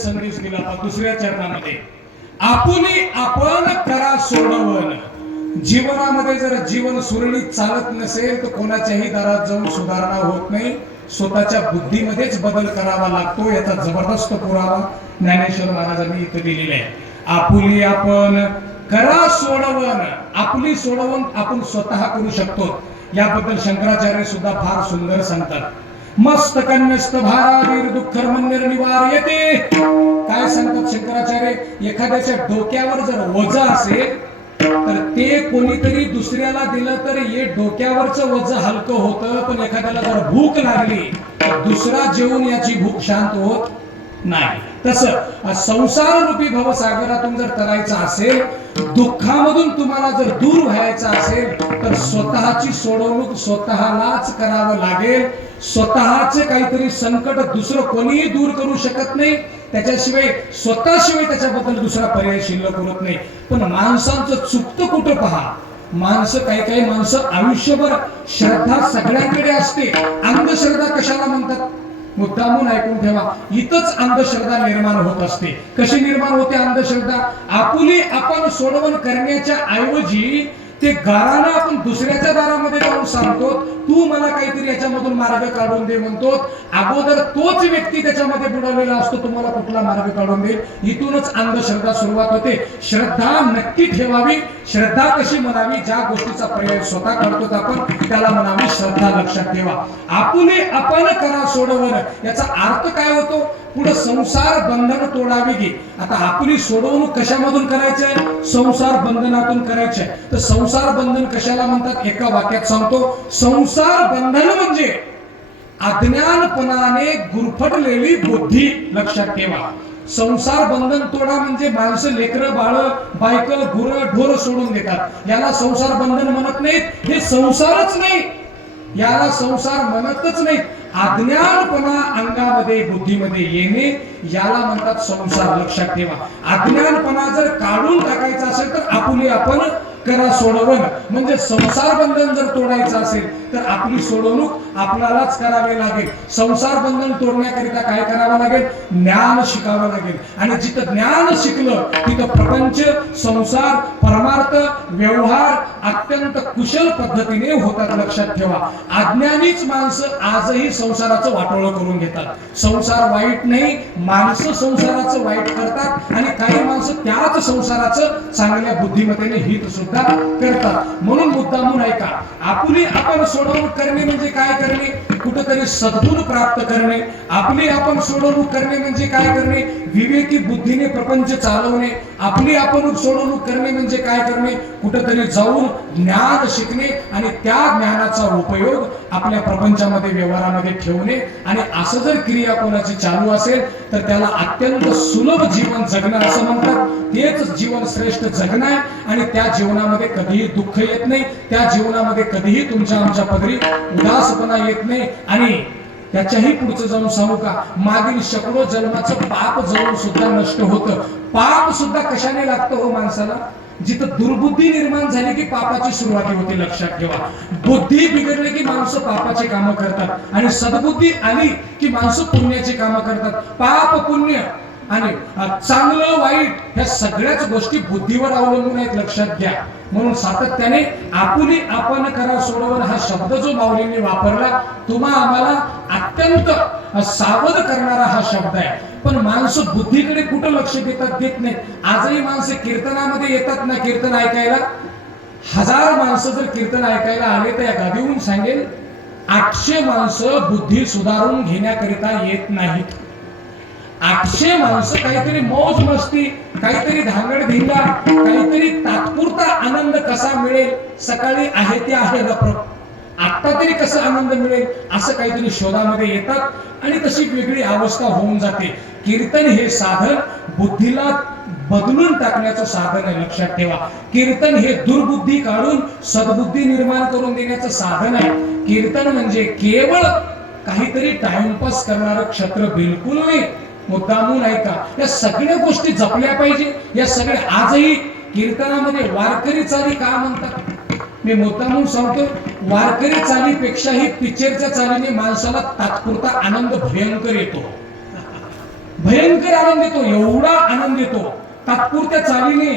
संदेश दिला होता दुसऱ्या चरणामध्ये. आपुली आपण करा सोडवण. जीवनामध्ये जर जीवन सुरळीत चालत नसेल तर कोणाच्याही दारात जाऊन सुधारणा होत नाही. स्वतःच्या बुद्धीमध्येच बदल करावा लागतो. याचा जबरदस्त पुरावा ज्ञानेश्वर महाराजांनी इथे दिलेला आहे. आपुली आपण करा सोडवण. आपली सोडवण आपण स्वतः करू शकतो. याबद्दल शंकराचार्य सुद्धा फार सुंदर सांगतात. मस्त कन्यस्त भारावीर दुःखर्मण्यर निवार्यते. काय सांगतात शंकराचार्य? एखाद्याच्या डोक्यावर जर ओझं असेल तर ते कोणीतरी दुसऱ्याला दिलं तर हे डोक्यावरचं ओझं हलकं होतं. पण एखाद्याला जर भूक लागली तर दुसरा जेवून याची भूक शांत होत नाही. तसं संसार रूपी भवसागरातून जर करायचं असेल, दुःखामधून तुम्हाला जर दूर व्हायचं असेल तर स्वतःची सोडवणूक स्वतःलाच करावं लागेल. स्वतःचे काहीतरी संकट दुसरं कोणीही दूर करू शकत नाही. त्याच्याशिवाय स्वतःशिवाय त्याच्याबद्दल दुसरा पर्याय शिल्लक होत नाही. पण माणसांचं चुकतं कुठं पहा. माणसं काही माणसं आयुष्यभर श्रद्धा सगळ्यांकडे असते. अंधश्रद्धा कशाला म्हणतात? मुद्दामून ऐकून ठेवा. इथंच अंधश्रद्धा निर्माण होत असते. कशी निर्माण होते अंधश्रद्धा? आपुली आपण सोडवण करण्याच्या ऐवजी ते गारानं आपण दुसऱ्याच्या दारामध्ये जाऊन सांगतो, तू मला काहीतरी याच्यामधून मार्ग काढून दे म्हणतो, अगोदर तोच व्यक्ती त्याच्यामध्ये बुडवलेला असतो, तुम्हाला कुठला मार्ग काढून देईल. इथूनच अंधश्रद्धा सुरुवात होते. श्रद्धा नक्की ठेवावी. श्रद्धा कशी म्हणावी? ज्या गोष्टीचा पर्याय स्वतः काढतो आपण त्याला म्हणावी श्रद्धा. लक्षात ठेवा. आपुले आपण करा सोडवण, याचा अर्थ काय होतो? पुढे संसार बंधन तोडावी घे. आता आपली सोडवणूक कशामधून करायची आहे? संसार बंधनातून करायची आहे. तर संसार बंधन कशाला म्हणतात? एका वाक्यात सांगतो. संसार बंधन म्हणजे अज्ञानपणाने गुरफटलेली बुद्धी. लक्षात ठेवा. संसार बंधन तोडा म्हणजे माणसं लेकरं बाळ बायक गुरं ढोर सोडून देतात. याला संसार बंधन म्हणत नाहीत. हे संसारच नाही, याला संसार म्हणतच नाही. अज्ञानपणा अंगामध्ये बुद्धीमध्ये येणे याला म्हणतात संसार. लक्षात ठेवा. अज्ञानपणा जर काढून टाकायचा असेल तर आपुले आपण करा सोडवण, म्हणजे संसार बंधन जर तोडायचं असेल तर आपली सोडवणूक आपल्यालाच करावी लागेल. संसार बंधन तोडण्याकरिता काय करावं लागेल? ज्ञान शिकावं लागेल. आणि जिथं ज्ञान शिकलं तिथं प्रपंच, संसार, परमार्थ, व्यवहार अत्यंत कुशल पद्धतीने होतात. लक्षात ठेवा. अज्ञानीच माणसं आजही संसाराचं वाटोळं करून घेतात. संसार वाईट नाही, माणसं संसाराचं वाईट करतात आणि काही माणसं त्याच संसाराचं चांगल्या बुद्धिमत्तेने हित सुद्धा करतात. म्हणून मुद्दामून ऐका. आपली आपण सोडवणूक करणे म्हणजे काय करणे? कुठेतरी सद्गुण प्राप्त करणे. आपली आपण सोडवणूक करणे म्हणजे काय करणे? विवेकी बुद्धीने प्रपंच चालवणे. आपली आपण सोडवणूक करणे म्हणजे काय करणे? कुठेतरी जाऊन ज्ञान शिकणे आणि त्या ज्ञानाचा उपयोग आपल्या प्रपंचामध्ये व्यवहारामध्ये ठेवणे. आणि असं जर क्रिया कोणाची चालू असेल तर त्याला अत्यंत सुलभ जीवन जगणं असं म्हणतात. तेच जीवन श्रेष्ठ जगणं आहे. आणि त्या जीवनामध्ये कधीही दुःख येत नाही. त्या जीवनामध्ये कधीही तुमच्या आमच्या पदरी उदासपणा येत नाही. आणि त्याच्याही पुढचं जाऊन सांगू का? मागील शेकडो जन्माचं पाप जळून सुद्धा नष्ट होतं. पाप सुद्धा कशाने लागतं हो माणसाला? जिथं दुर्बुद्धी निर्माण झाली की पापाची सुरुवात होते. लक्षात ठेवा. बुद्धी बिघडली की माणसं पापाची कामं करतात आणि सद्बुद्धी आली की माणसं पुण्याची कामं करतात. पाप पुण्य आणि चांगलं वाईट ह्या सगळ्याच गोष्टी बुद्धीवर अवलंबून आहेत. लक्षात घ्या. म्हणून सातत्याने आपुली आपण करा सोडवण हा शब्द जो माऊलींनी वापरला तुम्हा आम्हाला अत्यंत सावध करणारा हा शब्द आहे. पण माणसं बुद्धीकडे कुठं लक्ष देतात? देत नाहीत. आजही माणसं कीर्तनामध्ये येतात ना कीर्तन ऐकायला. 1000 माणसं जर कीर्तन ऐकायला आले तर या गादीहून सांगेल 800 माणसं बुद्धी सुधारून घेण्याकरिता येत नाहीत. 800 माणसं काहीतरी मौज मस्ती, काहीतरी धांगड धिंगा, काहीतरी तात्पुरता आनंद कसा मिळेल, सकाळी आहे ते आहे रप्रप, आता तरी कसा आनंद मिळेल असं काहीतरी शोधामध्ये येतात आणि तशी वेगळी अवस्था होऊन जाते. कीर्तन हे साधन बुद्धीला बदलून टाकण्याचं साधन आहे. लक्षात ठेवा. कीर्तन हे दुर्बुद्धी काढून सद्बुद्धी निर्माण करून देण्याचं साधन आहे. कीर्तन म्हणजे केवळ काहीतरी टाइमपास करणारं क्षेत्र बिलकुल नाही. मुद्दामून ऐका. या सगळ्या गोष्टी जपल्या पाहिजे. या सगळ्या आजही कीर्तनामध्ये वारकरी चाली का म्हणतात? मी मुद्दामून सांगतो. वारकरी चालीपेक्षाही पिक्चरच्या चालीने माणसाला तात्पुरता आनंद भयंकर येतो. भयंकर आनंद येतो. एवढा आनंद येतो तात्पुरत्या चालीने.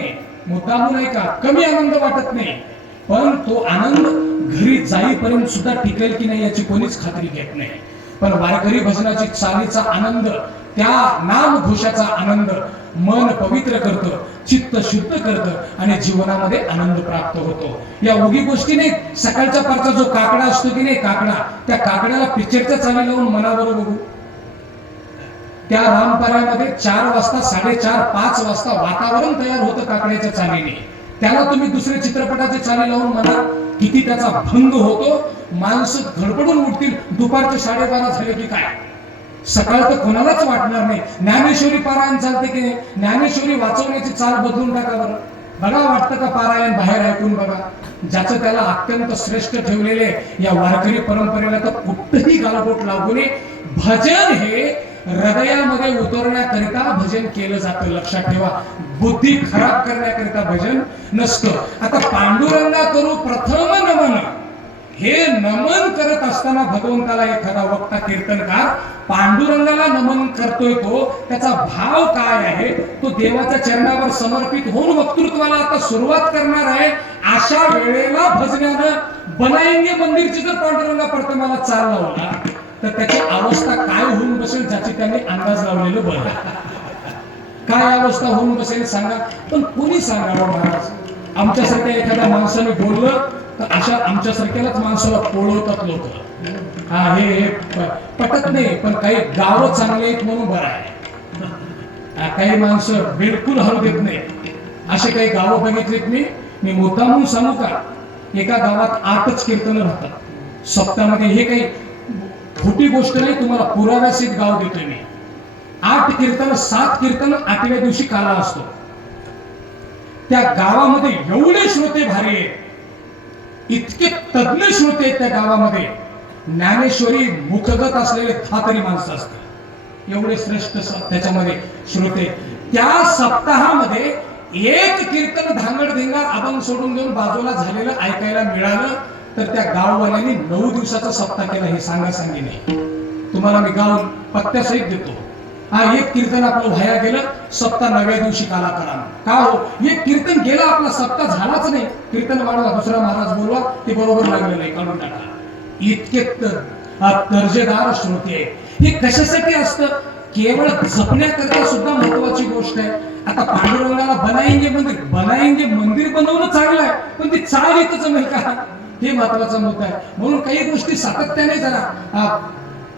मुद्दामून ऐका. कमी आनंद वाटत नाही. पण तो आनंद घरी जाईपर्यंत सुद्धा टिकेल की नाही याची कोणीच खात्री घेत नाही. पण वारकरी भजनाची चालीचा आनंद, त्या नामघोषाचा आनंद मन पवित्र करतं, चित्त शुद्ध करतं आणि जीवनामध्ये आनंद प्राप्त होतो. या उगी गोष्टी नाही. सकाळच्या पारचा जो काकडा असतो की नाही, काकडा, त्या काकड्याला पिक्चरच्या चाली लावून मनाबरोबर बघू. त्या रामपाऱ्यामध्ये 4 वाजता 4:30 5 वाजता वातावरण तयार होतं काकड्याच्या चालीने. त्याला तुम्ही दुसरे चित्रपटाचे चाली लावून म्हणा किती त्याचा भंग होतो. माणसं धडपडून उठतील. दुपारचे 12:30 झाले की काय सकाळ तर कोणालाच वाटणार नाही. ज्ञानेश्वरी पारायण चालते की नाही? ज्ञानेश्वरी वाचवण्याची चाल बदलून टाका बरं. बघा वाटतं का पारायण बाहेर ऐकून बघा. ज्याचं त्याला अत्यंत श्रेष्ठ ठेवलेले या वारकरी परंपरेला तर कुठंही गालबोट लागू नये. भजन हे हृदयामध्ये उतरण्याकरिता भजन केलं जातं. लक्षात ठेवा. बुद्धी खराब करण्याकरिता भजन नसतं. आता पांडुरंगा करू प्रथम नमन हे नमन करत असताना भगवंताला एखादा वक्ता कीर्तनकार पांडुरंगाला नमन करतोय, तो त्याचा भाव काय आहे, तो देवाच्या चरणावर समर्पित होऊन वक्तृत्वाला आता सुरुवात करणार आहे. अशा वेळेला भजण्यानं बनाएंगे मंदिरची जर पांडुरंगा प्रतिमाला चाल लावला तर त्याची अवस्था काय होऊन बसेल ज्याची त्यांनी अंदाज लावलेलं बरं. काय अवस्था होऊन बसेल सांगा. पण कोणी सांगावं महाराज. आमच्यासारख्या एखाद्या माणसाने बोललं तर अशा आमच्यासारख्यालाच माणसाला पोळवतात लोक. हा हे पटत नाही, पण काही गावं चांगले आहेत म्हणून बरं आहे. काही माणसं बिलकुल हलू देत नाही. असे काही गावं बघितलीत मी मुद्दामून सांगू का, एका गावात 8च कीर्तन राहतात सप्ताहामध्ये. हे काही खोटी गोष्ट नाही, तुम्हाला पुराव्यासहित गाव देतोय मी. 8 कीर्तन 7 कीर्तन 8व्या दिवशी काला असतो. त्या गावामध्ये एवढे श्रोते भारी आहेत, इतके तज्ञ श्रोते आहेत त्या गावामध्ये. ज्ञानेश्वरी मुखगत असलेले 10 तरी माणसं असतात, एवढे श्रेष्ठ त्याच्यामध्ये श्रोते. त्या सप्ताहामध्ये एक कीर्तन धांगडधिंगा अभंग सोडून देऊन बाजूला झालेलं ऐकायला मिळालं तर त्या गाववाल्यांनी 9 दिवसाचा सप्ताह केला. हे सांगी नाही तुम्हाला, मी गाव पत्त्यासहित देतो. हा एक कीर्तन आपलं व्हाया गेलं, सप्ताह 9व्या दिवशी काला करा. का हो, एक कीर्तन गेला आपला, सप्ताह झालाच नाही. कीर्तन वाढवा, दुसरा महाराज बोलवा, ते बरोबर लागलं नाही, काढून टाका. इतके दर्जेदार श्रोते आहे. हे कशासाठी असतं, केवळ जपण्याकरता सुद्धा महत्वाची गोष्ट आहे. आता पांडुरंगाला बनाएंगे मंदिर बनवणं चांगलं आहे, पण ती चाल येतच नाही का, हे महत्वाचा मुद्दा आहे. म्हणून काही गोष्टी सातत्याने जरा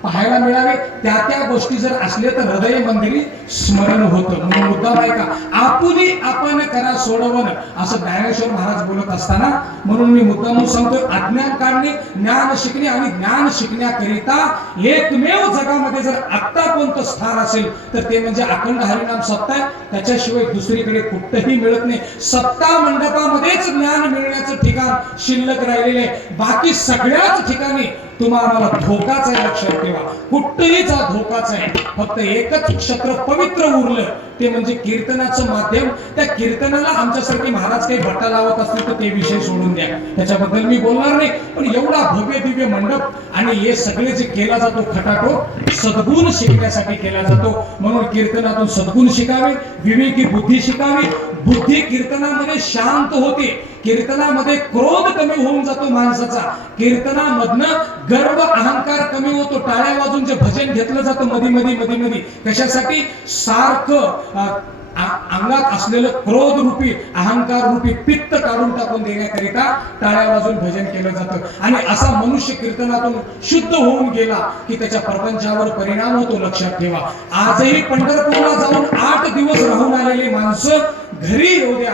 पाहायला मिळावे. त्या गोष्टी जर असल्या तर हृदय मंदिरी स्मरण होतं. म्हणून मुद्दा आहे का, आपुली आपण करा सोडवण, असं ज्ञानेश्वर महाराज बोलत असताना. म्हणून मी मुद्दामून सांगतोय, अज्ञान काढणे, ज्ञान शिकणे आणि ज्ञान शिकण्याकरिता एकमेव जगामध्ये जर आत्ता कोणतं स्थान असेल तर ते म्हणजे अखंड हरिनाम सप्ताह. त्याच्याशिवाय दुसरीकडे कुठंही मिळत नाही. सप्ताह मंडपामध्येच ज्ञान मिळण्याचं ठिकाण शिल्लक राहिलेले, बाकी सगळ्याच ठिकाणी तुम्हाला धोकाच आहे. लक्षात ठेवा, कुठेहीच धोकाच आहे. फक्त एकच क्षेत्र पवित्र उरलं, ते म्हणजे कीर्तनाचं माध्यम. त्या कीर्तनाला आमच्यासारखे महाराज काही बट्टा लावत असतील तर ते विषय सोडून द्या, त्याच्याबद्दल मी बोलणार नाही. पण एवढा भव्य दिव्य मंडप आणि हे सगळे जे केला जातो खटाटोप सद्गुण शिकण्यासाठी केला जातो. म्हणून कीर्तनातून सद्गुण शिकावे, विवेकी बुद्धी शिकावी. बुद्धी कीर्तनामध्ये शांत होते, कीर्तनामध्ये क्रोध कमी होऊन जातो माणसाचा. कीर्तनामधनं गर्व अहंकार कमी होतो. टाळ्या वाजून जे भजन घेतलं जातं मध्ये कशासाठी, सारखं अंगात असलेलं क्रोध रूपी अहंकार रूपी पित्त काढून टाकून देण्याकरिता टाळ्या वाजून भजन केलं जातं. आणि असा मनुष्य कीर्तनातून शुद्ध होऊन गेला की त्याच्या प्रपंचावर परिणाम होतो. लक्षात ठेवा, आजही पंढरपूरला जाऊन 8 दिवस राहून आलेली माणसं घरी येऊ द्या,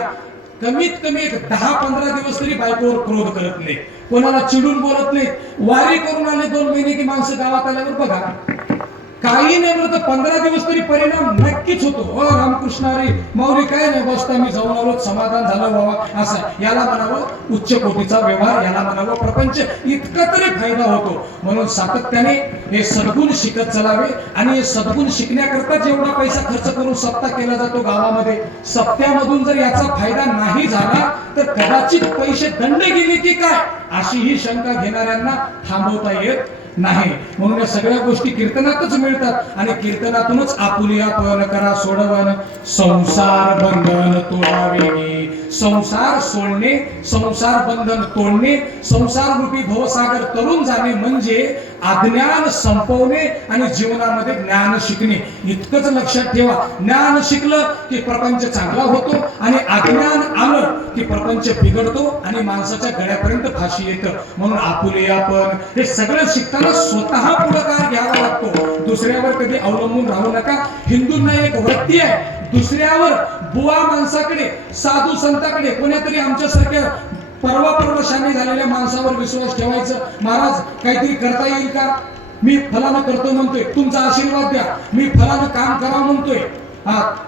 कमीत कमी 10-15 दिवस तरी बायकोवर क्रोध करत नाही, कोणाला चिडून बोलत नाही. वारी करून आले 2 महिने की माणसं गावात आल्यावर बघा काही नाही म्हणत 15 दिवस तरी परिणाम नक्कीच होतो. रामकृष्ण हरी माऊली काय नाही, बसता मी जाऊन आलो, समाधान झालं बाबा, असं याला म्हणावं उच्च कोटीचा व्यवहार, याला म्हणावं प्रपंच. इतका तरी फायदा होतो. म्हणून सातत्याने हे सद्गुण शिकत चलावे. आणि हे सद्गुण शिकण्याकरता जेवढा पैसा खर्च करून सप्ताह केला जातो गावामध्ये, सप्त्यामधून जर याचा फायदा नाही झाला तर कदाचित पैसे दंड गेले की काय, अशी ही शंका घेणाऱ्यांना थांबवता येत नाही. म्हणून या सगळ्या गोष्टी कीर्तनातच मिळतात. आणि कीर्तनातूनच आपुलिया पण करा सोडवण, संसार बंधन तोडावे. संसार सोडणे, संसार बंधन तोडणे, संसार रूपी भवसागर तरुण जाणे म्हणजे अज्ञान संपवणे आणि जीवनामध्ये ज्ञान शिकणे. इतकंच लक्षात ठेवा, ज्ञान शिकलं की प्रपंच चांगला होतो आणि अज्ञान आलं की प्रपंच बिघडतो आणि माणसाच्या गळ्यापर्यंत फाशी येतं. म्हणून आपुले आपण हे सगळं शिकताना स्वतः पुढाकार घ्यावा लागतो. दुसऱ्यावर कधी अवलंबून राहू नका. हिंदूंना एक वृत्ती आहे, दुसऱ्यावर बुवा माणसाकडे, साधू संताकडे, कोण्यातरी आमच्यासारख्या परवा शामिल झालेल्या माणसावर विश्वास ठेवायचं. महाराज काहीतरी करता येईल का, मी फलानं करतो म्हणतोय, तुमचा आशीर्वाद द्या, मी फलानं काम करा म्हणतोय.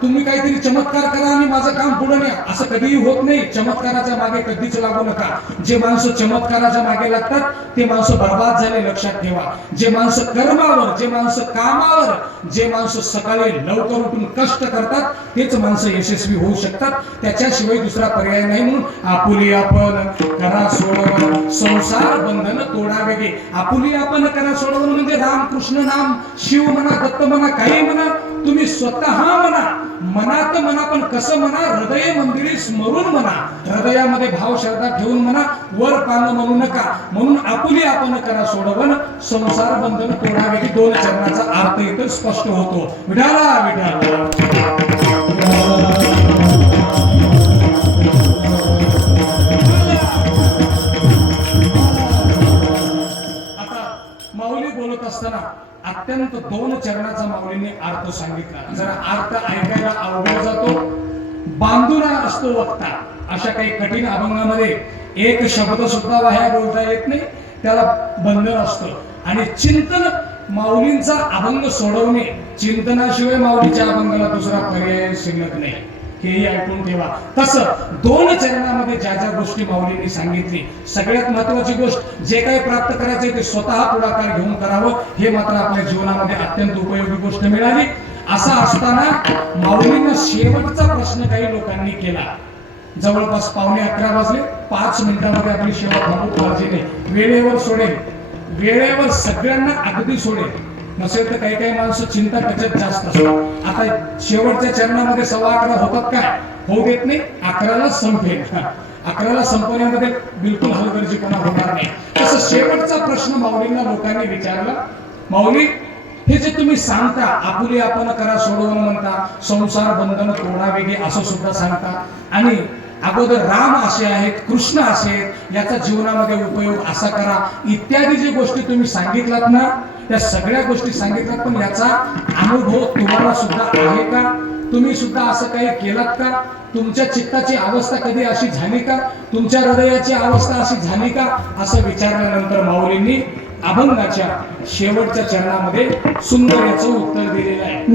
तुम्ही काहीतरी चमत्कार करा आणि माझं काम पुढे नाही, असं कधीही होत नाही. चमत्काराच्या मागे कधीच लागू नका. जे माणसं चमत्काराच्या मागे लागतात ते माणसं बर्बाद झाले, लक्षात ठेवा. जे माणसं कर्मावर, जे माणसं कामावर, जे माणसं सकाळी लवकर उठून कष्ट करतात तेच माणसं यशस्वी होऊ शकतात. त्याच्याशिवाय दुसरा पर्याय नाही. म्हणून आपुली आपण करा सोडवण, संसार बंधन तोडावे गे. आपुली आपण करा सोडवण म्हणजे रामकृष्ण नाम, शिव म्हणा, दत्त म्हणा, काही म्हणा, तुम्ही स्वतः म्हणा, मनात म्हणा, पण कसं म्हणा, हृदय मंदिरी स्मरून म्हणा, हृदयामध्ये भाव श्रद्धा ठेवून म्हणा, वर पान म्हणू नका. म्हणून आपुली आपण करा सोडवण, संसार बंधन तोडावे की 2 चरणाचा अर्थ इथं स्पष्ट होतो. विठाला विठाला. माऊली बोलत असताना अत्यंत 2 चरणाचा माऊलीने अर्थ सांगितला. जरा अर्थ ऐकायला अवघड जातो, बांधून असतो वक्ता. अशा काही कठीण अभंगामध्ये एक शब्द सुद्धा बाहेर बोलता येत नाही, त्याला बंधन असतं. आणि चिंतन, माऊलींचा अभंग सोडवणे, चिंतनाशिवाय माऊलीच्या अभंगाला दुसरा पर्याय शिल्लक नाही. हेही ऐकून ठेवा. तसं 2 चरणामध्ये ज्या ज्या गोष्टी माऊलींनी सांगितली, सगळ्यात महत्वाची गोष्ट, जे काही प्राप्त करायचंय ते स्वतः पुढाकार घेऊन करावं. हे मात्र आपल्या जीवनामध्ये अत्यंत उपयोगी गोष्ट मिळाली. असं असताना माऊलींना शेवटचा प्रश्न काही लोकांनी केला. जवळपास 11:15 वाजले. 5 मिनिटांमध्ये आपली शेवट थांबू काळजी नाही. वेळेवर सोडेल, वेळेवर सगळ्यांना अगदी सोडेल. नसेल तर काही काही माणसं चिंता त्याच्यात जास्त असतात. आता शेवटच्या चरणामध्ये 11:15 होतात काय, होऊ देत नाही. 11ला संपेल. 11ला संपण्यामध्ये बिलकुल हलगर्जीपणा होणार नाही. तसं शेवटचा प्रश्न माऊलींना लोकांनी विचारला. माऊली, हे जे तुम्ही सांगता, आपुली आपण करा सोडवून म्हणता, संसार बंधन तोडावे गे असं सुद्धा सांगता, आणि अगोदर राम असे आहेत, कृष्ण असे आहेत, याचा जीवनामध्ये उपयोग असा करा, इत्यादी जे गोष्टी तुम्ही सांगितलात ना, त्या सगळ्या गोष्टी सांगितल्यात, पण याचा अनुभव तुम्हाला सुद्धा आहे का? तुम्ही सुद्धा असं काही केलात का? तुमच्या चित्ताची अवस्था कधी अशी झाली का? तुमच्या हृदयाची अवस्था अशी झाली का? असं विचारल्यानंतर माऊलींनी अभंगाच्या शेवटच्या चरणामध्ये सुंदर याचं उत्तर दिलेलं आहे.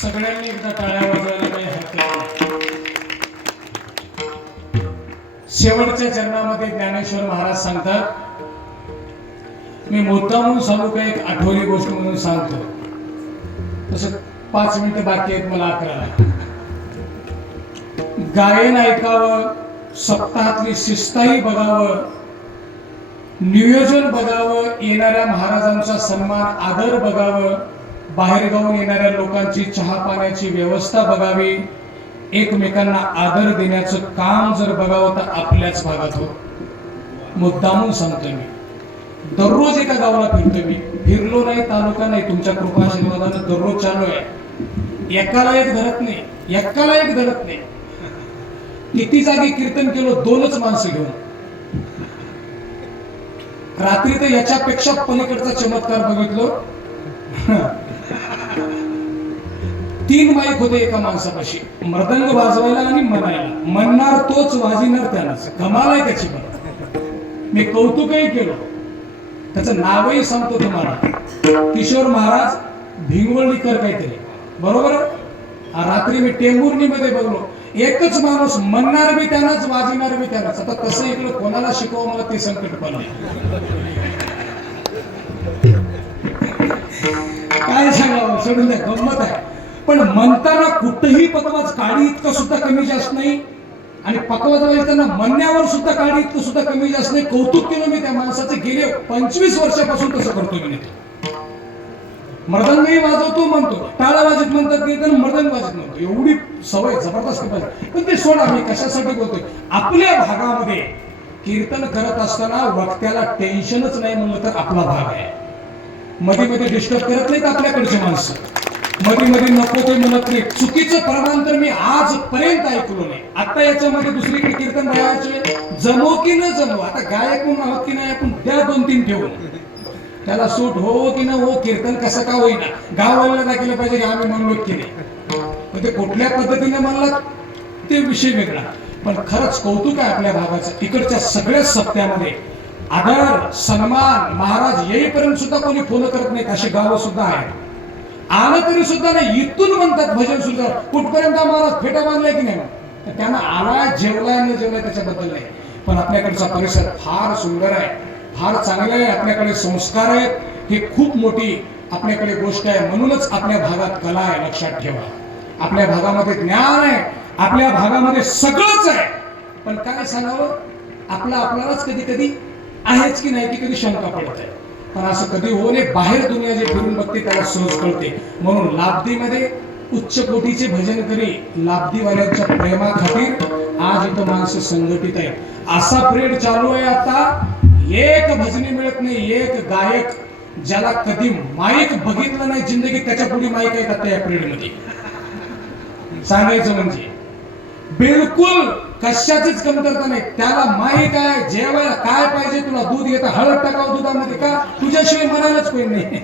सगळ्यांनी एकदा टाळ्या वाजवायला काही हरकत नाही. शेवटच्या चरणामध्ये ज्ञानेश्वर महाराज सांगतात, मी मुद्दामून सांगू का एक आठवली गोष्ट म्हणून सांगतो. तसं 5 मिनिटं बाकी आहेत मला 11ला. गायन ऐकावं, सप्ताहातली शिस्ताही बघावं, नियोजन बघावं, येणाऱ्या महाराजांचा सन्मान आदर बघावं, बाहेर गावून येणाऱ्या लोकांची चहा पाण्याची व्यवस्था बघावी, एकमेकांना आदर देण्याचं काम जर बघावं तर आपल्याच भागात हो. मुद्दामून सांगतोय मी. दररोज एका गावाला फिरतोय मी. फिरलो नाही तालुका नाही, तुमच्या कृपा आशीर्वादानं दररोज चालू आहे. एकाला एक धरत नाही, एकाला एक धरत नाही. किती जागी कीर्तन केलो, 2च माणसं घेऊन. रात्री तर याच्यापेक्षा पलीकडचा चमत्कार बघितलो. 3 माईक होते एका माणसापाशी, मृदंग वाजवायला आणि म्हणायला. म्हणणार तोच, वाजिणार त्यालाच. कमाल आहे त्याची. मी कौतुकही केलं. त्याचं नावही सांगतो तुम्हाला, किशोर महाराज भिंगवळीकर काहीतरी, बरोबर. रात्री मी टेंभुर्णीमध्ये बघलो, एकच माणूस, म्हणणार बी त्यालाच, वाजणार बी त्यालाच. आता कसं इकडे कोणाला शिकवा मला ते संकट पडलं. काय सांगावं, सोडून द्या, गंमत आहे. पण म्हणताना कुठेही पकवाज काडी इतकं सुद्धा कमी जास्त नाही, आणि पकवाज वाजताना म्हणण्यावर सुद्धा काडी इतकं सुद्धा कमी जास्त नाही. कौतुक केलं मी त्या माणसाचं. गेले 25 वर्षापासून तसं करतोय मी. मृदंगही वाजवतो म्हणतो, टाळा वाजत म्हणतात की तर मृदंग वाजत म्हणतो. एवढी सवय जबरदस्त पाहिजे. पण ते सोडा, मी कशासाठी बोलतोय. आपल्या भागामध्ये कीर्तन करत असताना वक्त्याला टेन्शनच नाही म्हणलं तर आपला भाग आहे. मध्ये मध्ये डिस्टर्ब करत नाहीत आपल्याकडचे माणसं. मध्ये मध्ये नको ते म्हणत नाही. चुकीचं प्रमाण तर मी आजपर्यंत ऐकलो नाही. आता याच्यामध्ये दुसरीकडे कीर्तन गायचे, जमो की न जमो, आता गायक म्हणून आहोत की नाही आपण, त्या 2-3 ठेवून त्याला सूट हो की न हो, कीर्तन कसं का होईना, गावाला दाखवलं पाहिजे की आम्ही म्हणलो की नाही. पण ते कुठल्या पद्धतीने म्हणलात ते विषय वेगळा. पण खरंच कौतुक आहे आपल्या भागाचं. इकडच्या सगळ्याच सप्त्यामध्ये आदर, सन्मान, महाराज येईपर्यंत सुद्धा कोणी फोन करत नाहीत अशी गावं सुद्धा आहेत. आलं तरी सुद्धा नाही, इथून म्हणतात भजन सुद्धा कुठपर्यंत महाराज फेटा बांधलाय की नाही, तर त्यांना आलाय जेवलाय न जेवलाय त्याच्याबद्दल नाही. पण आपल्याकडचा परिसर फार सुंदर आहे, फार चांगला आहे, आपल्याकडे संस्कार आहेत, ही खूप मोठी आपल्याकडे गोष्ट आहे. म्हणूनच आपल्या भागात कला आहे, लक्षात ठेवा. आपल्या भागामध्ये ज्ञान आहे, आपल्या भागामध्ये सगळंच आहे. पण काय सांगावं, आपल्यालाच कधी कधी आहेच की नाही की कधी शंका पडत आहे. पण असं कधी होऊ नये, बाहेर दुनिया जे फिरून बघते त्याला सहज कळते. म्हणून लाब्धीमध्ये उच्च कोटीचे भजन करी लाब्धीवाल्यांच्या प्रेमाखातीर आज इथं माणसं संघटित आहेत. असा पिरियड चालू आहे आता, एक भजनी मिळत नाही, एक गायक ज्याला कधी माईक बघितलं नाही जिंदगीत त्याच्या पुढे माईक आहे का त्या पिरियड मध्ये, सांगायचं म्हणजे बिलकुल कशाचीच कमतरता नाही. त्याला माईक आहे, जेवायला काय पाहिजे, तुला दूध घेता हळद टाकावं दुधामध्ये का, तुझ्याशिवाय म्हणायलाच कोणी नाही,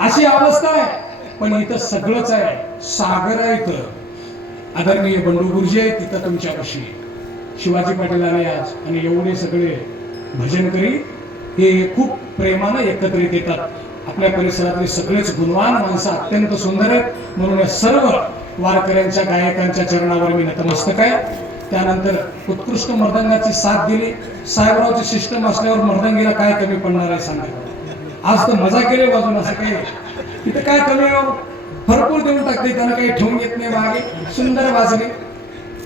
अशी अवस्था आहे. पण इथं सगळंच आहे, सागर आहे इथं. आदरणीय बंडू गुरुजी आहे तिथं तुमच्यापाशी, शिवाजी पाटील आले आज, आणि एवढे सगळे भजन करी हे खूप प्रेमानं एकत्रित येतात. आपल्या परिसरातले सगळेच गुणवान माणसं अत्यंत सुंदर आहेत. म्हणून या सर्व वारकऱ्यांच्या गायकांच्या चरणावर मी नतमस्तक आहे. त्यानंतर उत्कृष्ट मर्दंगाची साथ दिली. साहेबरावचे सिस्टम असल्यावर मर्दंगीला काय कमी पडणार आहे सांगा. आज तर मजा केली बाजून, असं काही इथं काय कमी आहे, भरपूर देऊन टाकते, त्यांना काही ठेवून घेत नाही मागे. सुंदर वाजले,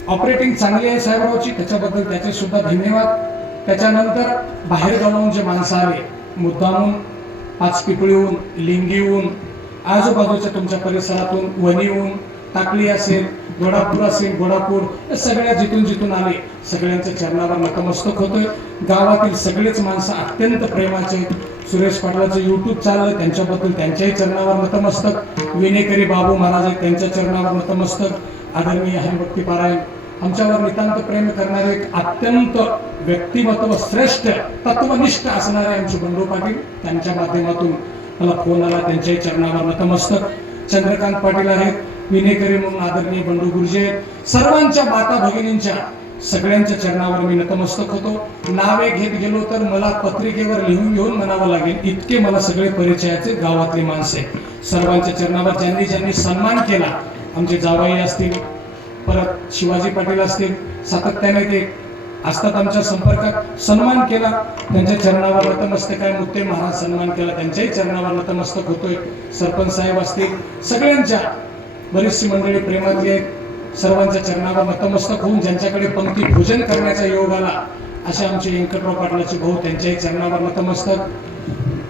ऑपरेटिंग चांगली आहे साहेबरावची, त्याच्याबद्दल त्याचे सुद्धा धन्यवाद. त्याच्यानंतर बाहेर गावाहून जे माणसं आले, मुद्दामून पाचपिपळीहून, लिंगीहून, आजूबाजूच्या तुमच्या परिसरातून, वणीहून, टाकली असेल, गोडापूर असेल, गोडापूर, सगळ्या जिथून जिथून आले सगळ्यांच्या चरणावर नतमस्तक होतोय. गावातील सगळेच माणसं अत्यंत प्रेमाचे. सुरेश पाटलाचं युट्यूब चाललं, त्यांच्याबद्दल त्यांच्याही चरणावर नतमस्तक. विनेकरी बाबू महाराज आहेत, त्यांच्या चरणावर नतमस्तक. आदरणीय हरिभक्ती पारायण आमच्यावर नितांत प्रेम करणारे एक अत्यंत व्यक्तिमत्व, श्रेष्ठ तत्वनिष्ठ असणारे आमचे बंडू पाटील, त्यांच्या माध्यमातून मला फोन आला, त्यांच्याही चरणावर नतमस्तक. चंद्रकांत पाटील आहेत, विनेकरी म्हणून आदरणीय बंडू गुरुजी आहेत. सर्वांच्या माता भगिनींच्या सगळ्यांच्या चरणावर मी नतमस्तक होतो. नावे घेत गेलो तर मला पत्रिकेवर लिहून घेऊन म्हणावं लागेल, इतके मला सगळे परिचयाचे गावातले माणसे. सर्वांच्या चरणावर ज्यांनी ज्यांनी सन्मान केला, आमचे जावाई असतील, परत शिवाजी पाटील असतील, सातत्याने ते असतात आमच्या संपर्कात, सन्मान केला त्यांच्या चरणावर नतमस्तक आहे. मुत्ते महाराज सन्मान केला, त्यांच्याही चरणावर नतमस्तक होतोय. सरपंच साहेब असतील, सगळ्यांच्या बरीचशी मंडळी प्रेमातली आहेत, सर्वांच्या चरणावर नतमस्तक होऊन ज्यांच्याकडे पंक्ती भोजन करण्याचा योग आला असे आमचे व्यंकटराव पाटलाचे भाऊ, त्यांच्याही चरणावर नतमस्तक.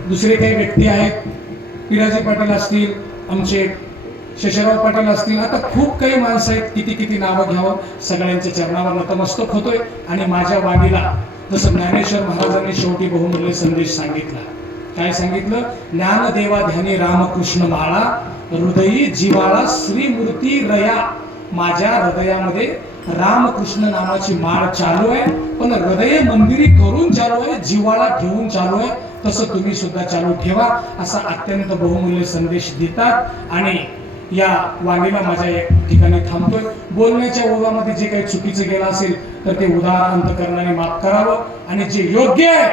दुसरे काही व्यक्ती आहेत, पिराजी पाटील असतील, आमचे शेषराव पाटील असतील, आता खूप काही माणसं आहेत, किती किती नावं घ्यावं, सगळ्यांच्या चरणावर नतमस्तक होतोय. आणि माझ्या वाणीला जसं ज्ञानेश्वर महाराजांनी शेवटी बहुमूल्य संदेश सांगितला, काय सांगितलं, ज्ञानदेवा ध्यानी रामकृष्ण माळा, हृदयी जीवाला श्रीमूर्ती रया. माझ्या हृदयामध्ये रामकृष्ण नामाची माळ चालू आहे, पण हृदय मंदिरी करून चालू आहे, जीवाला ठेवून चालू आहे. तसं तुम्ही सुद्धा चालू ठेवा, असा अत्यंत बहुमूल्य संदेश देतात. आणि या वाणीला माझ्या एक ठिकाणी थांबतोय. बोलण्याच्या ओघामध्ये जे काही चुकीचं गेलं असेल तर ते उदार अंतकरणाने माफ करावं, आणि जे योग्य आहे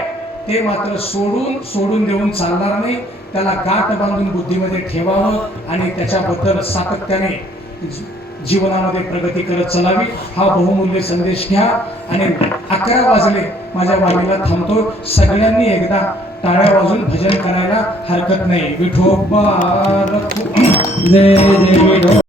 ते मात्र सोडून देऊन चालणार नाही. त्याला गाठ बांधून बुद्धीमध्ये ठेवावं आणि त्याच्याबद्दल सातत्याने जीवनामध्ये प्रगती करत चलावी, हा बहुमूल्य संदेश घ्या. आणि 11 वाजले, माझ्या वाणीला थांबतो. सगळ्यांनी एकदा टाळ्या वाजून भजन करायला हरकत नाही. विठोबा जय जय विठो.